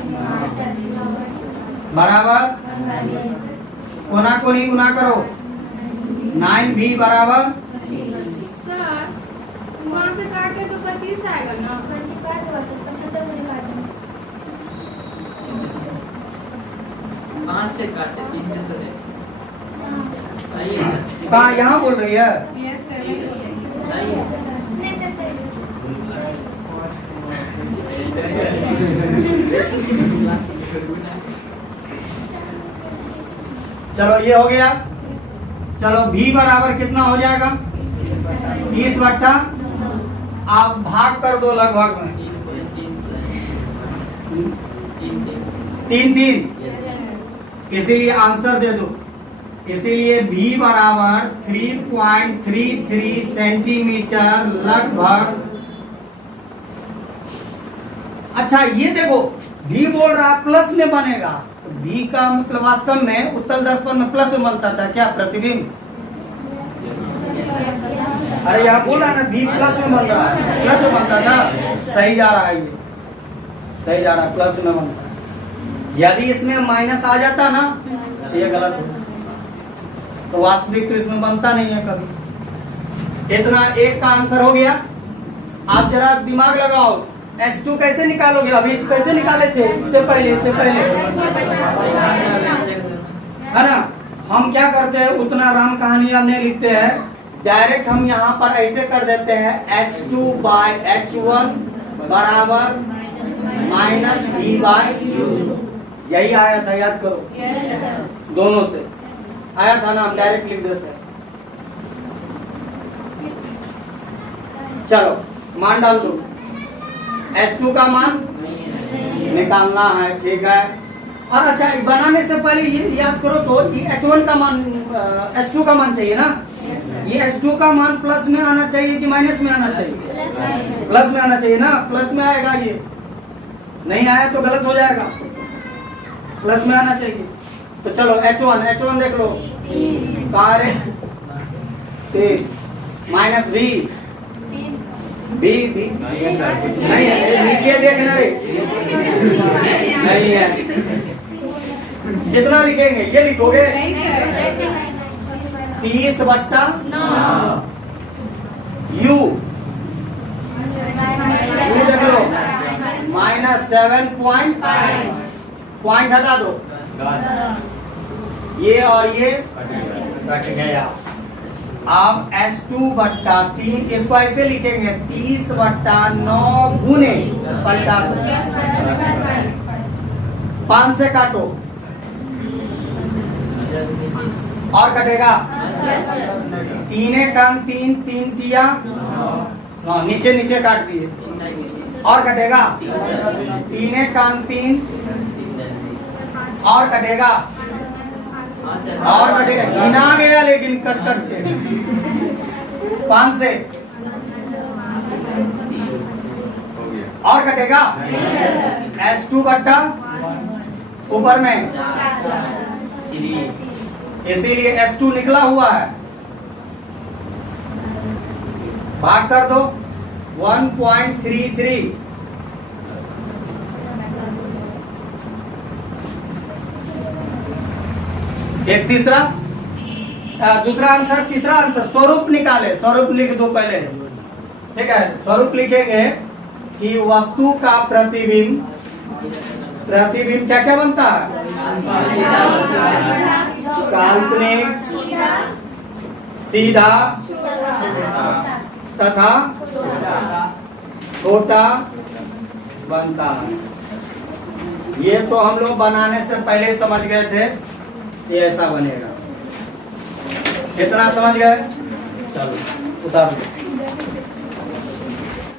बराबर कोना को नहीं गुना करो। 9V बराबर, सर वहाँ पे काटे तो 25 आएगा ना? 5 से काटे 3 से थोड़े आइए सर कहाँ यहाँ बोल रही है? यस सर मैं बोल रही हूँ। आइए चलो ये हो गया। चलो v बराबर कितना हो जाएगा? 30 बट्टा, आप भाग कर दो लगभग में 3 इसीलिए आंसर दे दो। इसीलिए v बराबर 3.33 सेंटीमीटर लगभग। अच्छा ये देखो v बोल रहा है प्लस में बनेगा, तो v का मतलब वास्तव में उत्तल दर्पण में प्लस में बनता था क्या प्रतिबिंब? अरे यहाँ बोल रहा है ना v प्लस में बन रहा है, प्लस में बनता था। सही जा रहा है, ये सही जा रहा है, प्लस में बनता है। यदि इसमें माइनस आ जाता ना तो ये गलत होता, तो वास्तविक तो इसमें बनता नहीं है कभी। इतना एक का आंसर हो गया। आप जरा दिमाग लगाओ, S2 कैसे निकालोगे? अभी कैसे निकाले थे? इससे पहले है ना, हम क्या करते हैं, उतना राम कहानी हम नहीं लिखते हैं, डायरेक्ट हम यहाँ पर ऐसे कर देते हैं H2 बाय H1 बराबर माइनस V बाय U। यही आया था, याद करो। दोनों से आया था ना, हम डायरेक्ट लिख देते हैं। चलो मान डाल दो, S2 का मान निकालना है, ठीक है। और अच्छा बनाने से पहले ये याद करो तो ये H1 का मान S2 का मान चाहिए ना, ये S2 का मान प्लस में आना चाहिए कि माइनस में आना चाहिए? प्लस में आना चाहिए ना, प्लस में आएगा। ये नहीं आया तो गलत हो जाएगा, प्लस में आना चाहिए। तो चलो H1 देख लो, कहाँ रे? 3 माइनस V नहीं है, नीचे देखना रे, नहीं है। कितना लिखेंगे? ये लिखोगे 30 बट्टा U देख लो माइनस 7 पॉइंट हटा दो, ये और ये कट गया। अब S2 बट्टा 3 इसको ऐसे लिखेंगे 30 बट्टा 9 गुने पलटा 5 से काटो और कटेगा 3 कम 3 तिया 9, नीचे काट दिए और कटेगा 3 कम 3 और कटेगा गिना गया, लेकिन कट के 5 से और कटेगा S2 बट्टा ऊपर में, इसीलिए S2 निकला हुआ है। भाग कर दो 1.33। एक तीसरा दूसरा आंसर, तीसरा आंसर स्वरूप निकाले। स्वरूप लिख दो पहले, ठीक है। स्वरूप लिखेंगे कि वस्तु का प्रतिबिंब क्या क्या बनता है? काल्पनिक, सीधा तथा छोटा बनता है। ये तो हम लोग बनाने से पहले समझ गए थे, ये ऐसा बनेगा। कितना समझ गए? चलो उतार दो।